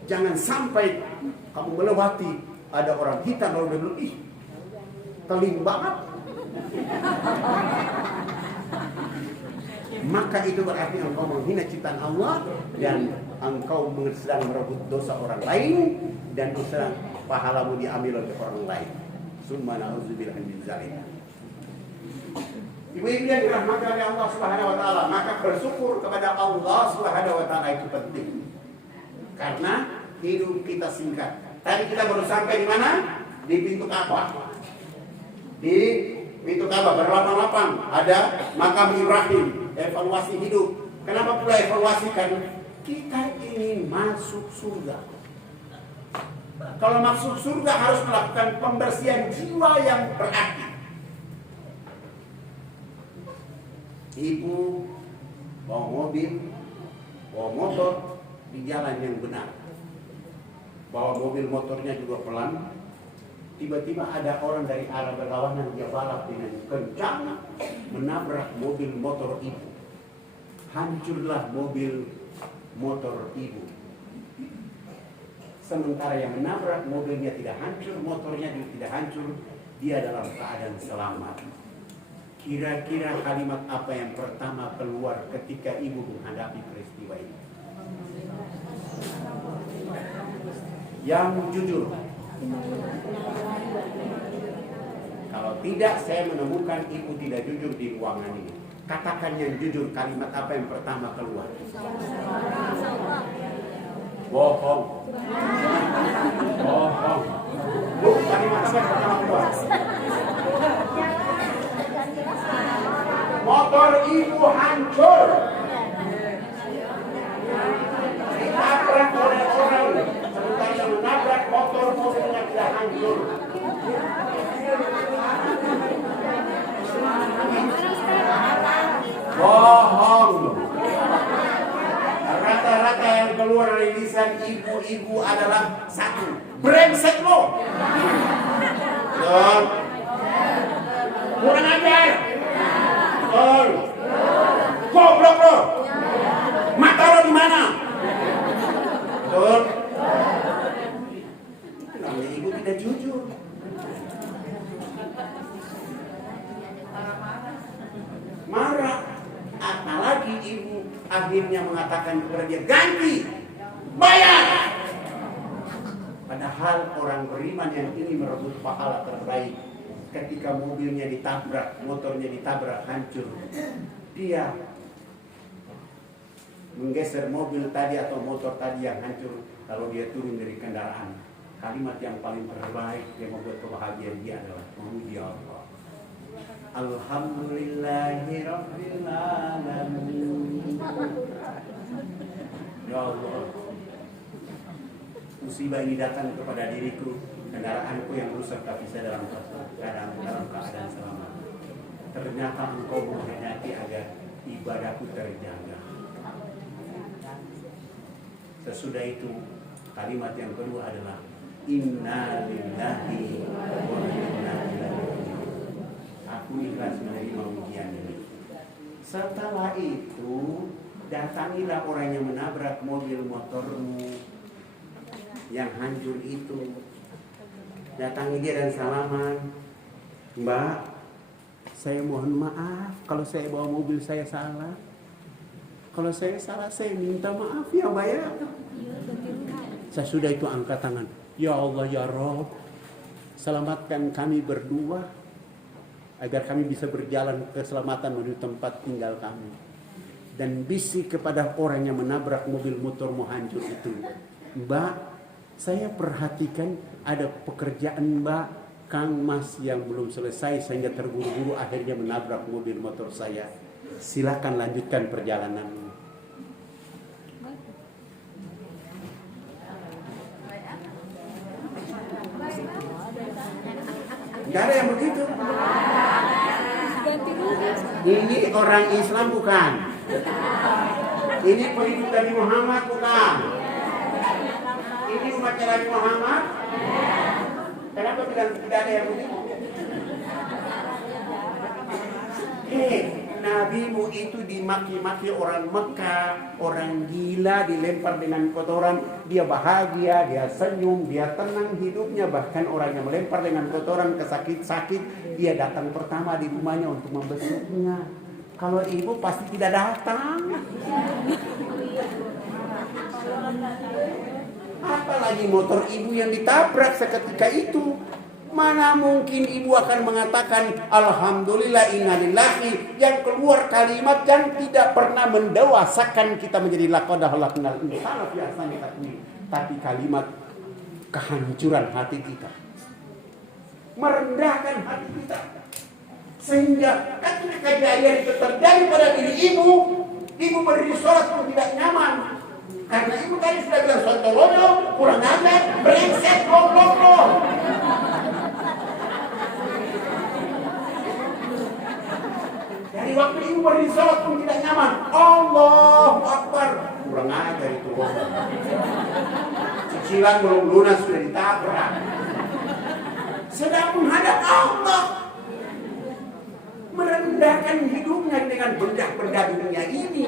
Jangan sampai kamu melewati ada orang hitam lalu bilang, ih, teling banget. Maka itu berarti engkau menghina ciptaan Allah dan engkau sedang merebut dosa orang lain dan sedang pahalamu diambil oleh orang lain. Summa na'udzubillahi min dzalik. Ibu-ibu yang dirahmati oleh Allah Subhanahu wa taala, maka bersyukur kepada Allah Subhanahu wa taala itu penting. Karena hidup kita singkat. Tadi kita baru sampai di mana? Di pintu Ka'bah. Di pintu Ka'bah berlapang-lapang ada makam Ibrahim, evaluasi hidup. Kenapa pula evaluasi? Karena kita ingin masuk surga. Kalau masuk surga harus melakukan pembersihan jiwa yang berarti. Ibu bawa mobil, bawa motor di jalan yang benar. Bawa mobil motornya juga pelan. Tiba-tiba ada orang dari arah berlawanan, dia balap dengan kencang menabrak mobil motor ibu. Hancurlah mobil motor ibu. Sementara yang menabrak mobilnya tidak hancur, motornya juga tidak hancur, dia dalam keadaan selamat. Kira-kira kalimat apa yang pertama keluar ketika ibu menghadapi peristiwa ini? Yang jujur. Kalau tidak, saya menemukan ibu tidak jujur di ruangan ini. Katakan yang jujur, kalimat apa yang pertama keluar? Bohong. Bohong. Kalimat apa yang pertama keluar? Motor ibu hancur. Ditabrak oleh orang. Sementara yang menabrak motor mobilnya tidak hancur. Bohong. Rata-rata yang keluar dari lisan ibu-ibu adalah satu, brengsek lo. Betul. Kurang ajar. Betul. Goblok lo. Mata lo di mana? Betul. Namanya ibu tidak jujur. Marah. Apalagi ibu akhirnya mengatakan kepada dia, ganti, bayar. Padahal orang beriman yang ini merebut pahala terbaik. Ketika mobilnya ditabrak, motornya ditabrak, hancur, dia menggeser mobil tadi atau motor tadi yang hancur, lalu dia turun dari kendaraan. Kalimat yang paling terbaik yang membuat kebahagiaan dia adalah memuji Allah. Alhamdulillahirabbil alamin. Ya Allah, musibah ini datang kepada diriku, kendaraanku yang rusak tapi saya dalam keadaan selamat. Ternyata Engkau menghendaki agar ibadahku terjaga. Sesudah itu kalimat yang kedua adalah Inna lillahi wa inna ilaihi. Aku ikhlas menerima ujian ini. Setelah itu datangilah orang yang menabrak mobil motormu yang hancur itu. Datangi dia dan salaman. Mbak, saya mohon maaf kalau saya bawa mobil saya salah. Kalau saya salah, saya minta maaf ya Mbak ya. Saya sudah itu angkat tangan. Ya Allah ya Rabb, selamatkan kami berdua agar kami bisa berjalan keselamatan menuju tempat tinggal kami. Dan bisik kepada orang yang menabrak mobil motor mau hancur itu, Mbak, saya perhatikan ada pekerjaan Mbak Kang Mas yang belum selesai sehingga terburu-buru akhirnya menabrak mobil motor saya. Silakan lanjutkan perjalananmu. Gak ada yang begitu. Ini orang Islam bukan. Ini pengikut Nabi Muhammad bukan. Ini umatnya Nabi Muhammad. Kenapa tidak ada yang begitu? Nabimu itu dimaki-maki orang Mekah, orang gila, dilempar dengan kotoran, dia bahagia, dia senyum, dia tenang hidupnya. Bahkan orang yang melempar dengan kotoran kesakit-sakit, dia datang pertama di rumahnya untuk membesuknya. Kalau ibu pasti tidak datang. Apalagi motor ibu yang ditabrak seketika itu. Mana mungkin ibu akan mengatakan alhamdulillah innalillahi, yang keluar kalimat yang tidak pernah mendewasakan kita menjadi laqad khalaqnal insana fi ahsani taqwim, tapi kalimat kehancuran hati kita, merendahkan hati kita, sehingga ketika kejadian itu terjadi pada diri ibu berdiri sholat pun tidak nyaman, karena ibu tadi sudah bilang sontoloyo, kurang ajar, brengsek, goblok. Dari waktu ibu berdiri sholat pun tidak nyaman. Allahu Akbar. Kurang ajar itu. Cicilan belum lunas sudah ditabrak. Sedang menghadap Allah. Merendahkan hidupnya dengan benda-benda dunia ini.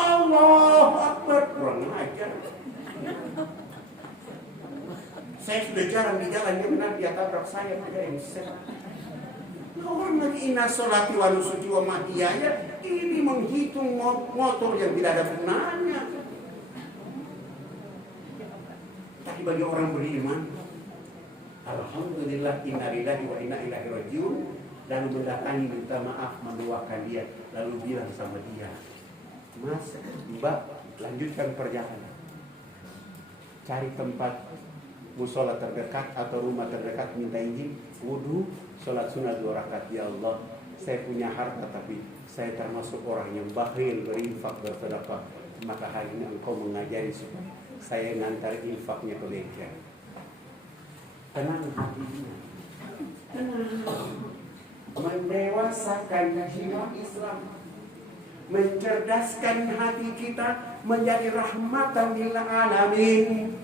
Allahu Akbar. Kurang ajar. Saya sudah jarang di jalan, dia benar dia tabrak saya. Orang lagi inna sholati wa nusuki wa mahyaya, ini menghitung motor yang tidak ada gunanya. Tapi bagi orang beriman, alhamdulillah inna lillahi wa inna ilaihi rajiun, lalu mendatangi minta maaf, mendoakan dia, lalu bilang sama dia, Mas, Mbak, lanjutkan perjalanan, cari tempat musola terdekat atau rumah terdekat, minta izin, wudu, sholat sunat 2 rakaat. Ya Allah, saya punya harta tapi saya termasuk orang yang bakhil, berinfak, bersedekah. Maka hari ini engkau mengajari supaya saya ngantar infaknya ke bengkel. Tenang hatinya, tenang. Mendewasakan jiwa Islam, mencerdaskan hati kita menjadi rahmatan lil alamin.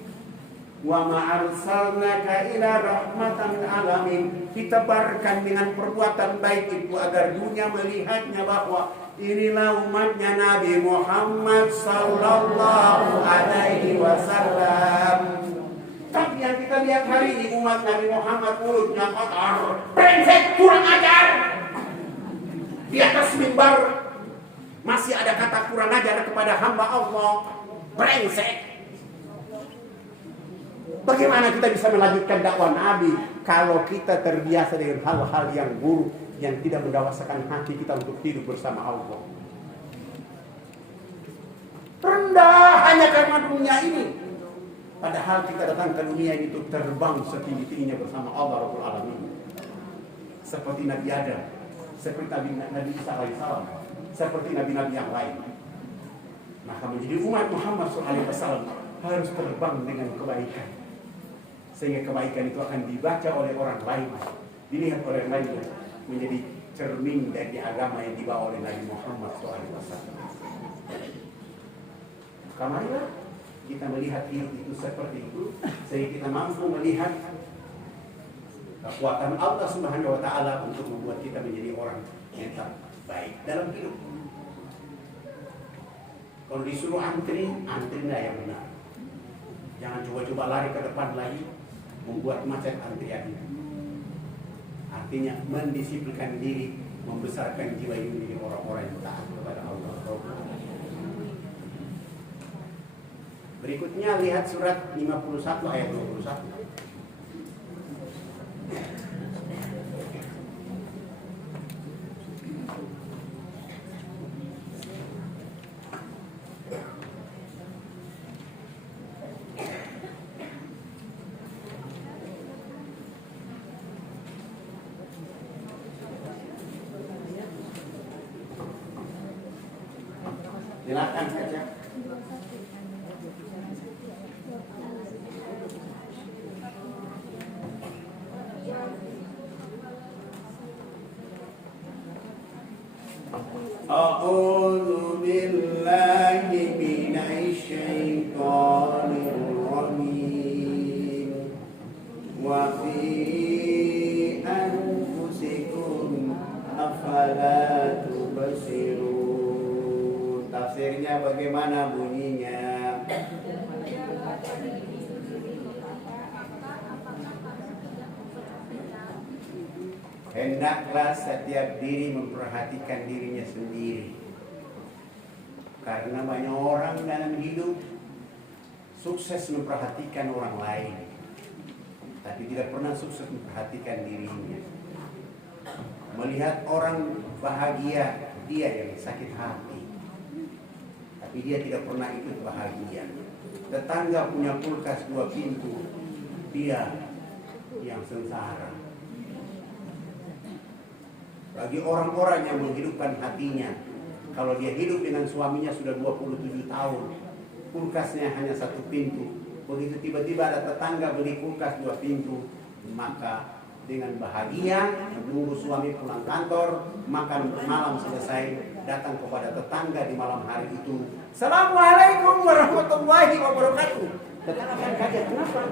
Wa ma arsalnaka ila rahmatan lil alamin. Ditebarkan dengan perbuatan baik itu agar dunia melihatnya bahwa inilah umatnya Nabi Muhammad sallallahu alaihi wasallam. Tapi yang kita lihat hari ini umat Nabi Muhammad mulutnya kotor, brengsek, kurang ajar. Di atas mimbar masih ada kata kurang ajar kepada hamba Allah, brengsek. Bagaimana kita bisa melanjutkan dakwah Nabi kalau kita terbiasa dengan hal-hal yang buruk yang tidak mendewasakan hati kita untuk hidup bersama Allah? Rendah hanya karena dunia ini. Padahal kita datang ke dunia ini untuk terbang setinggi-tingginya bersama Allah Rabbul Alamin. Seperti Nabi Adam, seperti Nabi Isa alaihissalam, seperti nabi-nabi yang lain. Maka menjadi umat Muhammad SAW harus terbang dengan kebaikan. Sehingga kebaikan itu akan dibaca oleh orang lain, dilihat oleh orang lain, menjadi cermin dari agama yang dibawa oleh Nabi Muhammad SAW. Marilah kita melihat hidup itu seperti itu, sehingga kita mampu melihat kekuatan Allah Subhanahu Wa Taala untuk membuat kita menjadi orang yang baik dalam hidup. Kalau disuruh antri, antrilah yang benar. Jangan coba-coba lari ke depan lagi, membuat macet antrian. Artinya mendisiplinkan diri, membesarkan jiwa ini menjadi orang-orang yang taat kepada Allah Berikutnya lihat surat 51 ayat 21. Silakan saja. A'udzu billahi minasy syaithanir rajim. Wa fi anfusikum afala tubsirun. Tafsirnya bagaimana bunyinya? Hendaklah setiap diri memperhatikan dirinya sendiri. Karena banyak orang dalam hidup sukses memperhatikan orang lain, tapi tidak pernah sukses memperhatikan dirinya. Melihat orang bahagia, dia yang sakit hati, tapi dia tidak pernah ikut bahagia. Tetangga punya kulkas 2 pintu, dia yang sengsara. Bagi orang-orang yang menghidupkan hatinya, kalau dia hidup dengan suaminya sudah 27 tahun, kulkasnya hanya 1 pintu. Begitu tiba-tiba ada tetangga beli kulkas 2 pintu, maka dengan bahagia menunggu suami pulang kantor, makan malam selesai, datang kepada tetangga di malam hari itu. Assalamualaikum warahmatullahi wabarakatuh. Tetangga kan kaget, kenapa?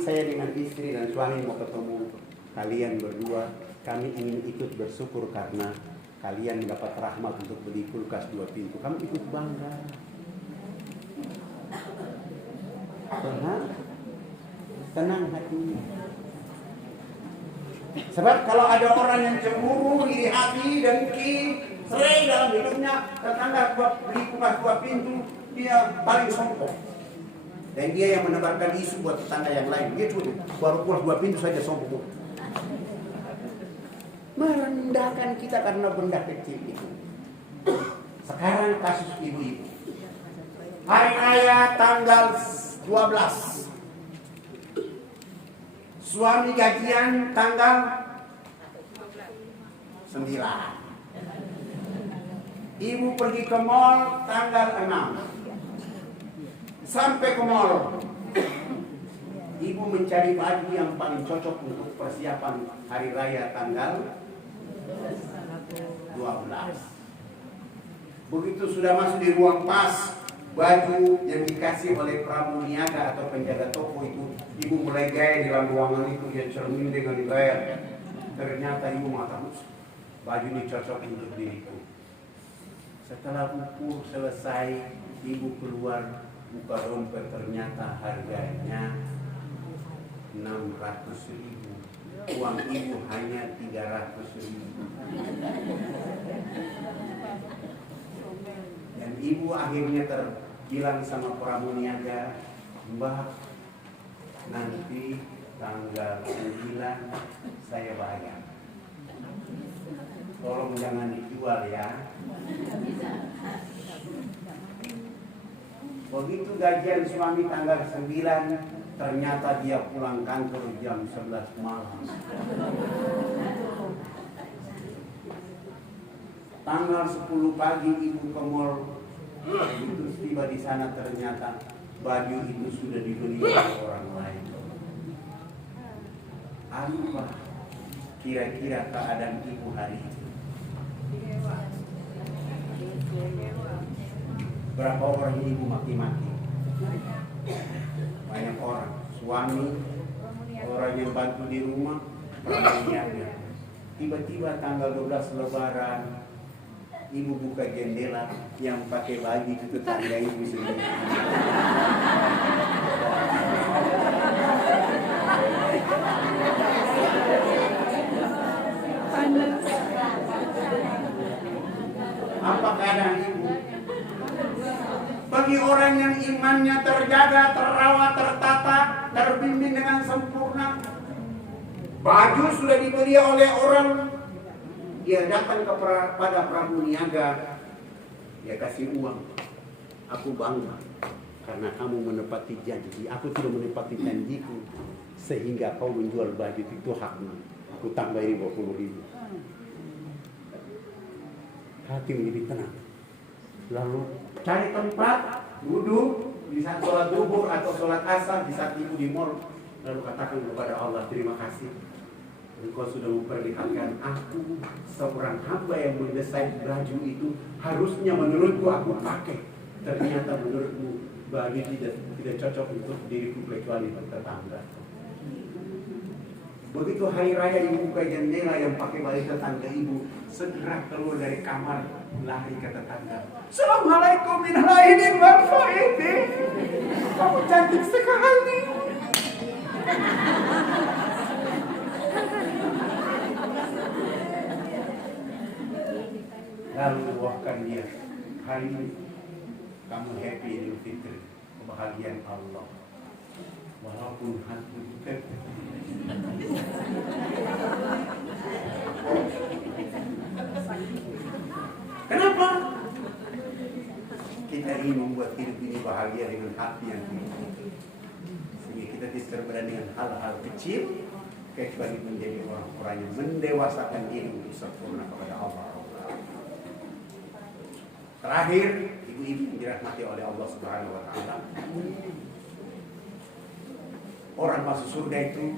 Saya dengan istri dan suami mau ketemu kalian berdua. Kami ingin ikut bersyukur karena kalian mendapat rahmat untuk beli kulkas 2 pintu. Kami ikut bangga. Tenang hatinya. Sebab kalau ada orang yang cemburu, iri hati, dengki, serai dalam hidupnya, tetangga beli kulkas 2 pintu, dia paling sombong. Dan dia yang menebarkan isu buat tetangga yang lain. Dia cuma baru kulkas 2 pintu saja sombong. Merendahkan kita karena benda kecil itu. Sekarang kasus ibu-ibu. Hari raya tanggal 12. Suami gajian tanggal 9. Ibu pergi ke mall tanggal 6. Sampai ke mall, ibu mencari baju yang paling cocok untuk persiapan hari raya tanggal 12. Begitu sudah masuk di ruang pas, baju yang dikasih oleh pramuniaga atau penjaga toko itu, ibu mulai gaya di dalam ruangan itu, dia cermin dengan gaya. Ternyata ibu mengatakan, baju ini cocok untuk diriku. Setelah ukur selesai, ibu keluar buka dompet, ternyata harganya 600.000. Uang ibu hanya 300.000. Dan ibu akhirnya terbilang sama pramuniaga, Mbak, nanti tanggal 9 saya bayar. Tolong jangan dijual ya. Begitu gajian suami tanggal 9, ternyata dia pulang kantor jam 11 malam. Tanggal 10 pagi ibu ke mall. Begitu tiba di sana ternyata baju itu sudah dibeli oleh orang lain. Apa kira-kira keadaan ibu hari itu? Berapa orang ibu maki-maki? Banyak orang. Suami, orang yang bantu di rumah, pramuniaga. Tiba-tiba tanggal 12 Lebaran, ibu buka jendela, yang pakai baju itu tetangga ibu sendiri. Apa keadaan lingkungannya terjaga, terawat, tertata, terbimbing dengan sempurna. Baju sudah dibeli oleh orang, dia datang kepada Prabu Niaga, dia kasih uang. Aku bangga karena kamu menepati janji. Aku tidak menepati janjiku sehingga kau menjual baju itu hakmu. Aku tambahin 20.000. Hati menjadi tenang. Lalu cari tempat duduk di saat sholat zuhur atau sholat asar, di saat ibu di mall. Lalu katakan kepada Allah, terima kasih. Engkau sudah memperlihatkan aku seorang hamba yang mendesain baju itu. Harusnya menurutku aku pakai. Ternyata menurutmu baju tidak cocok untuk diriku kecuali tetangga. Begitu hari raya ibu buka jendela yang pakai baju tetangga ibu, segera keluar dari kamar, lari ke tetangga. Assalamualaikum minal aidin wal faidin. Kamu cantik sekali. Lalu luahkan dia, hari ini kamu happy Idul Fitri, kebahagiaan Allah. Walaupun hati kenapa? Kita ingin membuat hidup ini bahagia dengan hati yang tinggi. Sehingga kita tidak terberat dengan hal-hal kecil, kecuali menjadi orang-orang yang mendewasakan diri untuk sempurna kepada Allah. Terakhir, ibu-ibu yang dirahmati oleh Allah Subhanahu wa Ta'ala, orang masuk surga itu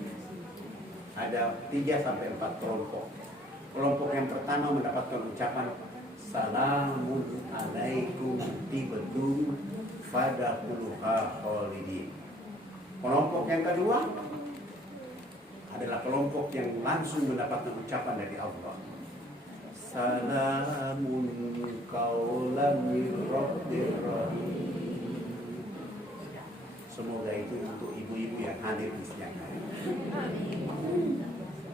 ada 3-4 kelompok. Kelompok yang pertama mendapatkan ucapan Salamun alaikum tibtum fadkhuluha khalidin. Kelompok yang kedua adalah kelompok yang langsung mendapatkan ucapan dari Allah, Salamun qaulan mir rabbir rahim. Semoga itu untuk ibu-ibu yang hadir di siang hari.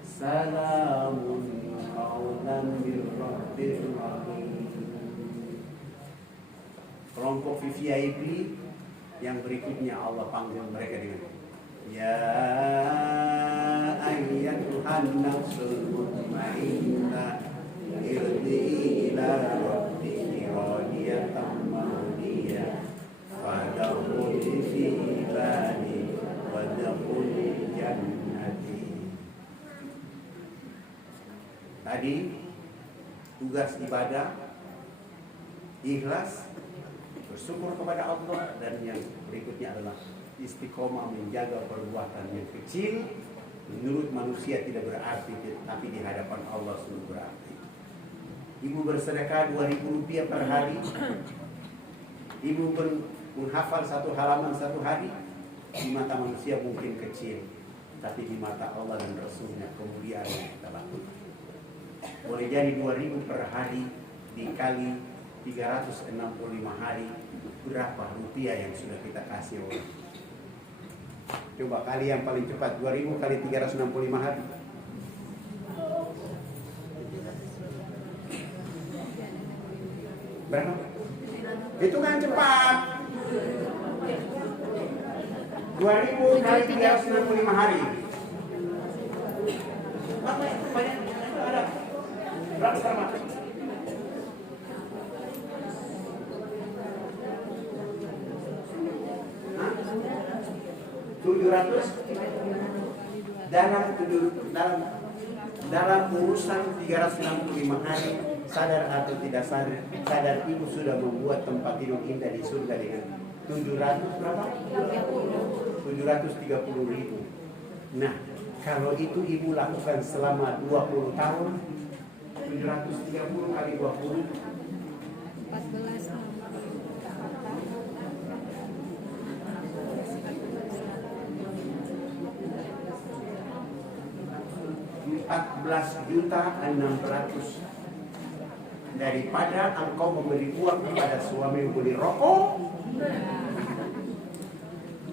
Salamun qaulan mir rabbir rahim. Kelompok VIP yang berikutnya Allah panggil mereka dengan Ya ayyatuhan nafsul mutmainnah irji'i ila rabbiki radiyatan mardiyah fadkhuli fi ibadi wadkhuli jannati. Tadi tugas ibadah, ikhlas, bersyukur kepada Allah, dan yang berikutnya adalah istiqomah menjaga perbuatan yang kecil menurut manusia tidak berarti, tapi di hadapan Allah sungguh berarti. Ibu bersedekah 2.000 rupiah per hari. Ibu menghafal 1 halaman 1 hari. Di mata manusia mungkin kecil, tapi di mata Allah dan Rasulnya kemuliaan yang kita lakukan. Boleh jadi 2.000 per hari dikali 365 hari, berapa rupiah yang sudah kita kasih orang? Coba kali yang paling cepat, 2.000 kali 365 hari. Berapa? Hitungan cepat. 2.000 kali 365 hari. Berapa sekarang? 700 dalam urusan 365 hari, sadar atau tidak sadar ibu sudah membuat tempat tidur indah di surga dengan 700 berapa? 730.000. Nah, kalau itu ibu lakukan selama 20 tahun, 730 kali 20 14.600.000. Daripada engkau memberi uang kepada suami beli rokok,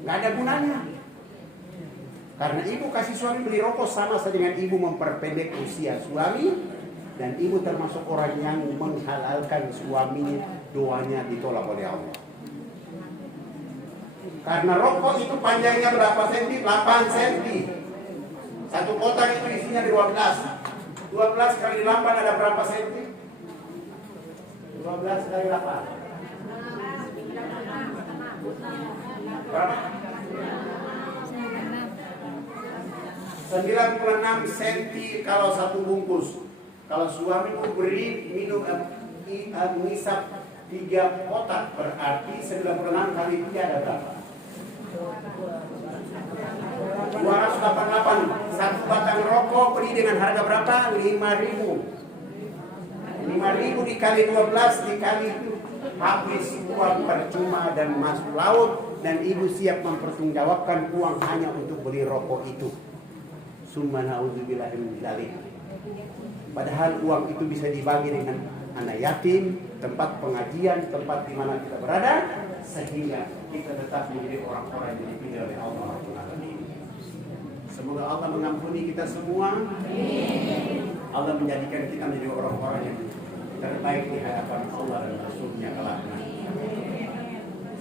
nggak ada gunanya. Karena ibu kasih suami beli rokok sama saja dengan ibu memperpendek usia suami, dan ibu termasuk orang yang menghalalkan suaminya, doanya ditolak oleh Allah. Karena rokok itu panjangnya berapa senti? 8 senti. Satu kotak itu isinya 12. 12 kali 8 ada berapa senti? 12 kali 8. Berapa? 96 senti kalau satu bungkus. Kalau suamimu beri minum ngisap 3 kotak, berarti 96 kali 3 ada berapa? 288. Satu batang rokok beli dengan harga berapa? 5.000. 5.000 dikali 12 dikali itu habis uang percuma dan masuk laut, dan ibu siap mempertanggungjawabkan uang hanya untuk beli rokok itu. Summa na'udzubillahi min dzalik. Padahal uang itu bisa dibagi dengan anak yatim, tempat pengajian, tempat di mana kita berada, sehingga kita tetap menjadi orang-orang yang dipilih oleh Allah Rabbul Alamin. Semoga Allah mengampuni kita semua. Allah menjadikan kita menjadi orang-orang yang terbaik di hadapan Allah dan Rasulnya kelak.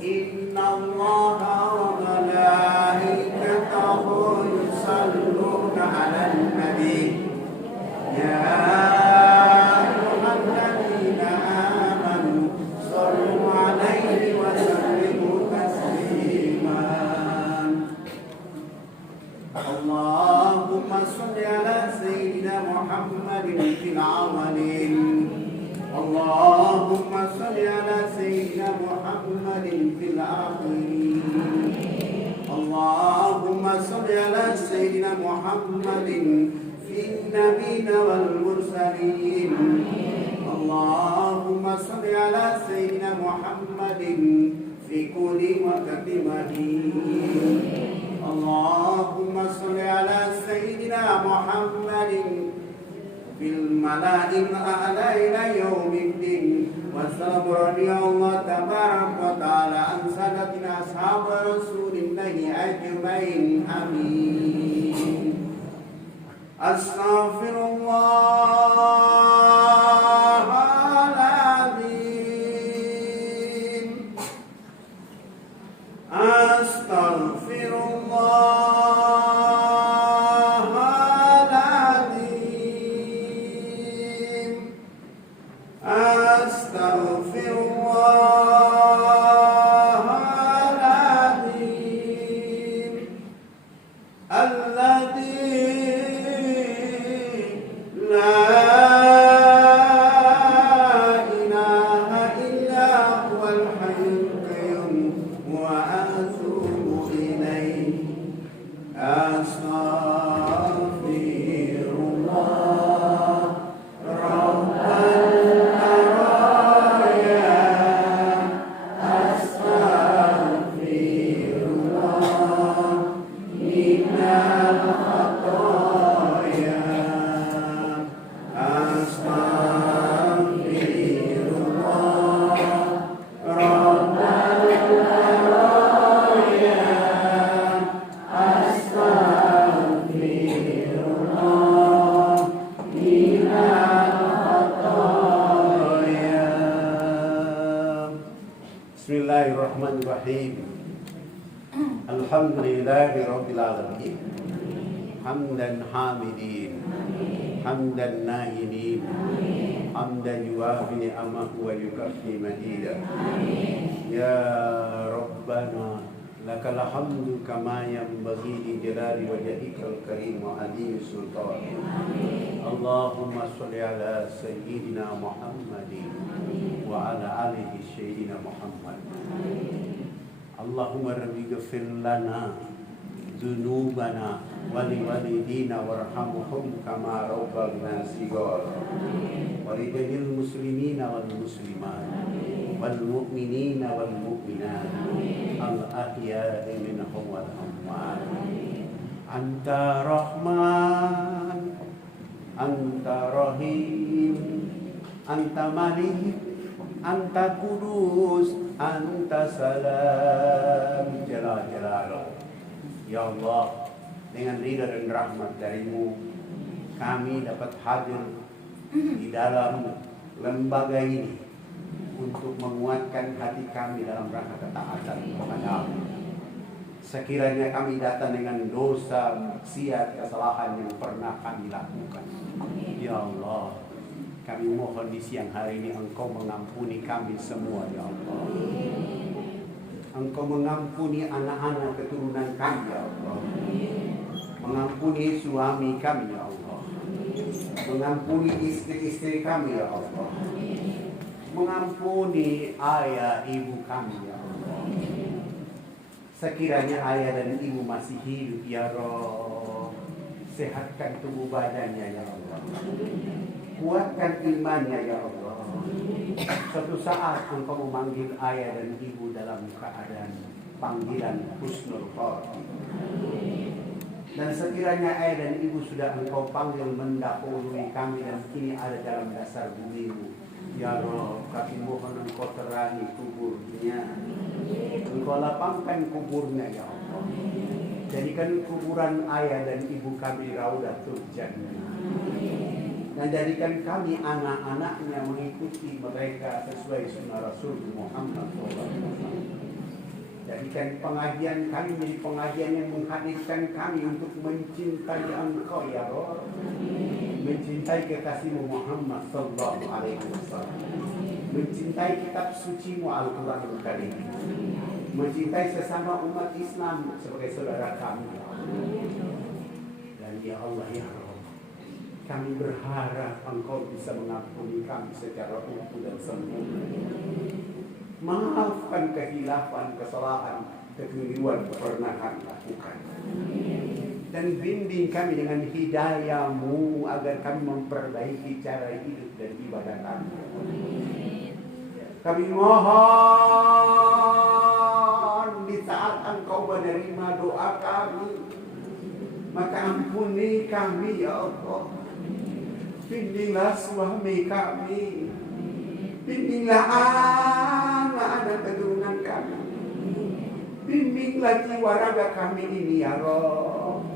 Inna Allaha wa malaikatahu yusalluna 'alan nabi. Ya ayyuhalladzina amanu shallu 'alaihi wa sallimu tasliman. Allahumma shalli 'ala sayyidina Muhammadin fil awwalin. Allahumma shalli 'ala sayyidina Muhammadin fil akhirin. Allahumma shalli 'ala sayyidina Muhammadin fil nabiyyin wal mursalin. Allahumma shalli 'ala sayyidina Muhammadin fi kulli waqtin madin. Allahumma shalli 'ala sayyidina Muhammadin fil mala'il a'la ila yaumiddin. Wassalamu radiyallahu tabaraka wa ta'ala an sadatina ashab rasulillahi ajmain. Amin. Astaghfirullahaladzim. Astaghfirullahaladzim. Bismillahirrahmanirrahim. Alhamdulillahi rabbil alamin. Hamdan hamidin, hamdan na'imin, hamdan yuwafi ni'amahu wa yukafi madida. Ya Rabbana lakal hamdu kama yanbaghi li jalali wajhikal karim wa azimi sultan. Allahumma shalli ala sayyidina Muhammadin wa ala alihi sayyidina Muhammad. Allahumma rabbi ghfir lana dzunubana wa liwalidina warhamhum kama rabbana shighar. Wa lidil muslimina wal muslimat wal mu'minina wal mu'minat al ahya'i minhum wal amwat. Anta Rahman, Anta Rahim, Anta Malik, Anta Kudus, Anta Salam. Jalal Jalal. Ya Allah, dengan ridha dan rahmat darimu, kami dapat hadir di dalam lembaga ini untuk menguatkan hati kami dalam rangka ketaatan kepada-Mu. Sekiranya kami datang dengan dosa, maksiat, kesalahan yang pernah kami lakukan, ya Allah, kami mohon di siang hari ini Engkau mengampuni kami semua, ya Allah. Engkau mengampuni anak-anak keturunan kami, ya Allah. Mengampuni suami kami, ya Allah. Mengampuni istri-istri kami, ya Allah. Mengampuni ayah ibu kami, ya Allah. Sekiranya ayah dan ibu masih hidup, ya Roh, sehatkan tubuh badannya, ya Allah. Kuatkan imannya, ya Allah. Suatu saat Engkau memanggil ayah dan ibu dalam keadaan panggilan husnul khotimah. Dan sekiranya ayah dan ibu sudah Engkau panggil mendahului kami dan kini ada dalam dasar bumi-Mu, ya Roh, kami mohon Engkau terangi kuburnya. Engkau lapangkan kuburnya, ya Allah. Jadikan kuburan ayah dan ibu kami Raudatul Jannah. Dan jadikan kami anak-anaknya mengikuti mereka sesuai sunnah Rasul Muhammad SAW. Jadikan pengajian kami menjadi pengajian yang menghadirkan kami untuk mencintai Engkau, ya Rabb. Mencintai kekasih-Mu Muhammad Sallallahu Alaihi Wasallam. Mencintai kitab suci-Mu Al-Quranul Karim. Mencintai sesama umat Islam sebagai saudara kami. Dan ya Allah, ya Rabb, kami berharap Engkau bisa mengampuni kami secara utuh dan sempurna. Maafkan kehilafan, kesalahan, kekeliruan yang pernah kami lakukan. Dan bimbing kami dengan hidayah-Mu agar kami memperbaiki cara hidup dan ibadah kami. Kami mohon di saat Engkau menerima doa kami, maka ampuni kami, ya Allah. Bimbinglah suami kami, bimbinglah anak-anak keturunan kami, bimbinglah jiwa raga kami ini, ya Rabb.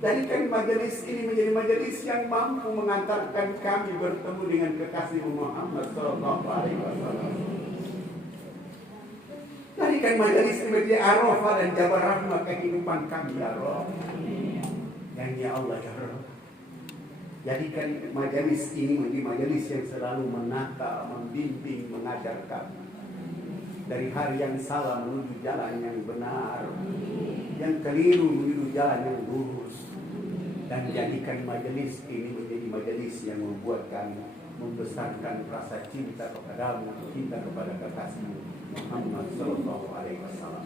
Jadikan majelis ini menjadi majelis yang mampu mengantarkan kami bertemu dengan kekasih Muhammad Sallallahu Alaihi Wasallam. Jadikan majelis ini menjadi arafah dan jabar rahmah kehidupan kami, ya Rabb. Dan ya Allah, ya Rabb, jadikan majelis ini menjadi majelis yang selalu menata, membimbing, mengajar kami dari hari yang salah menuju jalan yang benar, yang keliru menuju jalan yang lurus. Dan jadikan majelis ini menjadi majelis yang membuat kami membesarkan rasa cinta kepadamu, cinta kepada kekasih Muhammad Sallallahu Alaihi Wasallam.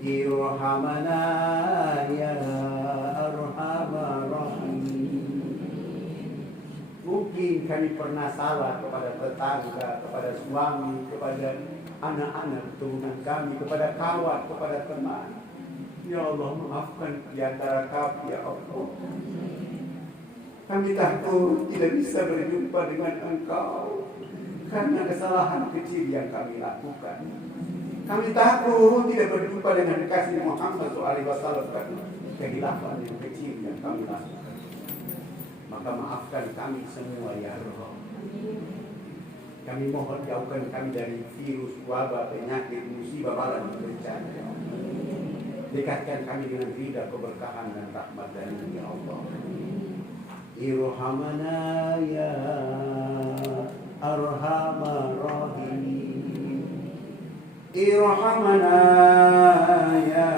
Irhamana ya arhamar rahimin. Mungkin kami pernah salah kepada tetangga, kepada suami, kepada anak-anak keturunan kami, kepada kawan, kepada teman. Ya Allah, maafkan di antara kami, ya Allah. Kami takut tidak bisa berjumpa dengan Engkau karena kesalahan kecil yang kami lakukan. Kami takut tidak berjumpa dengan kekasih Muhammad SAW karena kehilafan yang kecil yang kami lakukan. Maka maafkan kami semua, ya Rabb. Kami mohon jauhkan kami dari virus, wabah, penyakit, musibah, bala dan bencana, ya Allah. Dekatkan kami dengan ridha, keberkahan dan rahmat dari ya Allah. Irhamana ya arhamar rahimin. Irhamana ya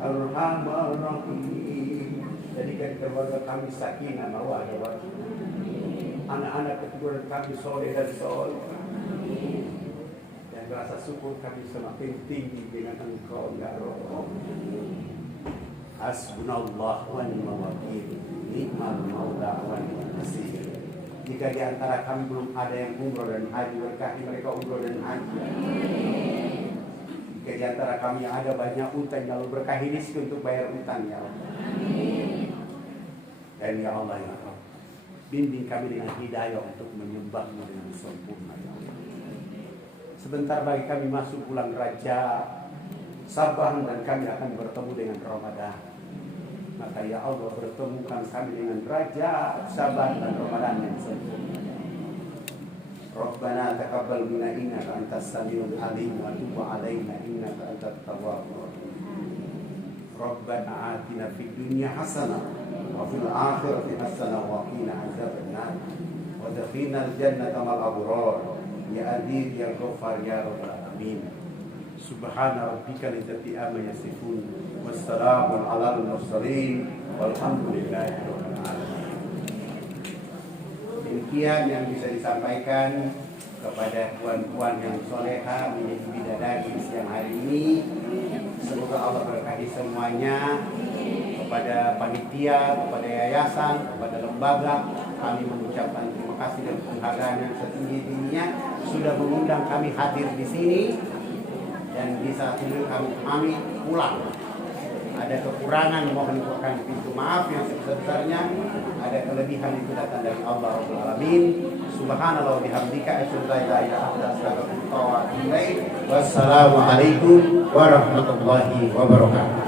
arhamar rahimin. Jadikan keluarga kami sakinah mawaddah warahmah. Anak-anak keturunan kami soleh dan soleh. Dan rasa syukur kami semakin tinggi dengan Engkau, ya Rabb. Hasbunallah wa ni'mal wakil, ni'mal maula wa ni'mal nasir. Jika di antara kami belum ada yang umroh dan haji, berkahi mereka umroh dan haji. Jika di antara kami yang ada banyak utang, lalu berkahi rezeki untuk bayar utang, ya Allah. Dan ya Allah, ya Rabb, bimbing kami dengan hidayah untuk menyembah-Mu dengan sempurna, ya Allah. Sebentar lagi kami masuk bulan Rajab, Saban, dan kami akan bertemu dengan Ramadan. Maka ya Allah, bertemukan kami dengan Rajab, Saban, dan Ramadan yang sempurna. Rabbana taqabbal minna innaka antas samiul alim wa tub 'alaina innaka antat tawwabur rahim. Rabbana atina fid dunya hasanah wa fil akhirati hasanah wa qina adzabannar wa adkhilnal jannata ma'al abrar ya adil ya ghaffar ya rabbal alamin. Subhana rabbika lidzati amma yasifun wassalamun alal mursalin walhamdulillahi rabbil alamin. Demikian yang bisa disampaikan kepada puan-puan yang soleha menjadi bidadari siang hari ini. Semoga Allah berkahi semuanya. Kepada panitia, kepada yayasan, kepada lembaga, kami mengucapkan terima kasih dan penghargaan yang setinggi-tingginya sudah mengundang kami hadir di sini, dan di saat ini kami pamit pulang. Ada kekurangan mohon bukan pintu maaf yang sebesar-besarnya. Ada kelebihan itu datang dari Allah Rabbul Alamin. Subhanallah wa bihamdika asyhadu an la ilaha illa anta astaghfiruka wa atubu ilaik. Wassalamualaikum warahmatullahi wabarakatuh.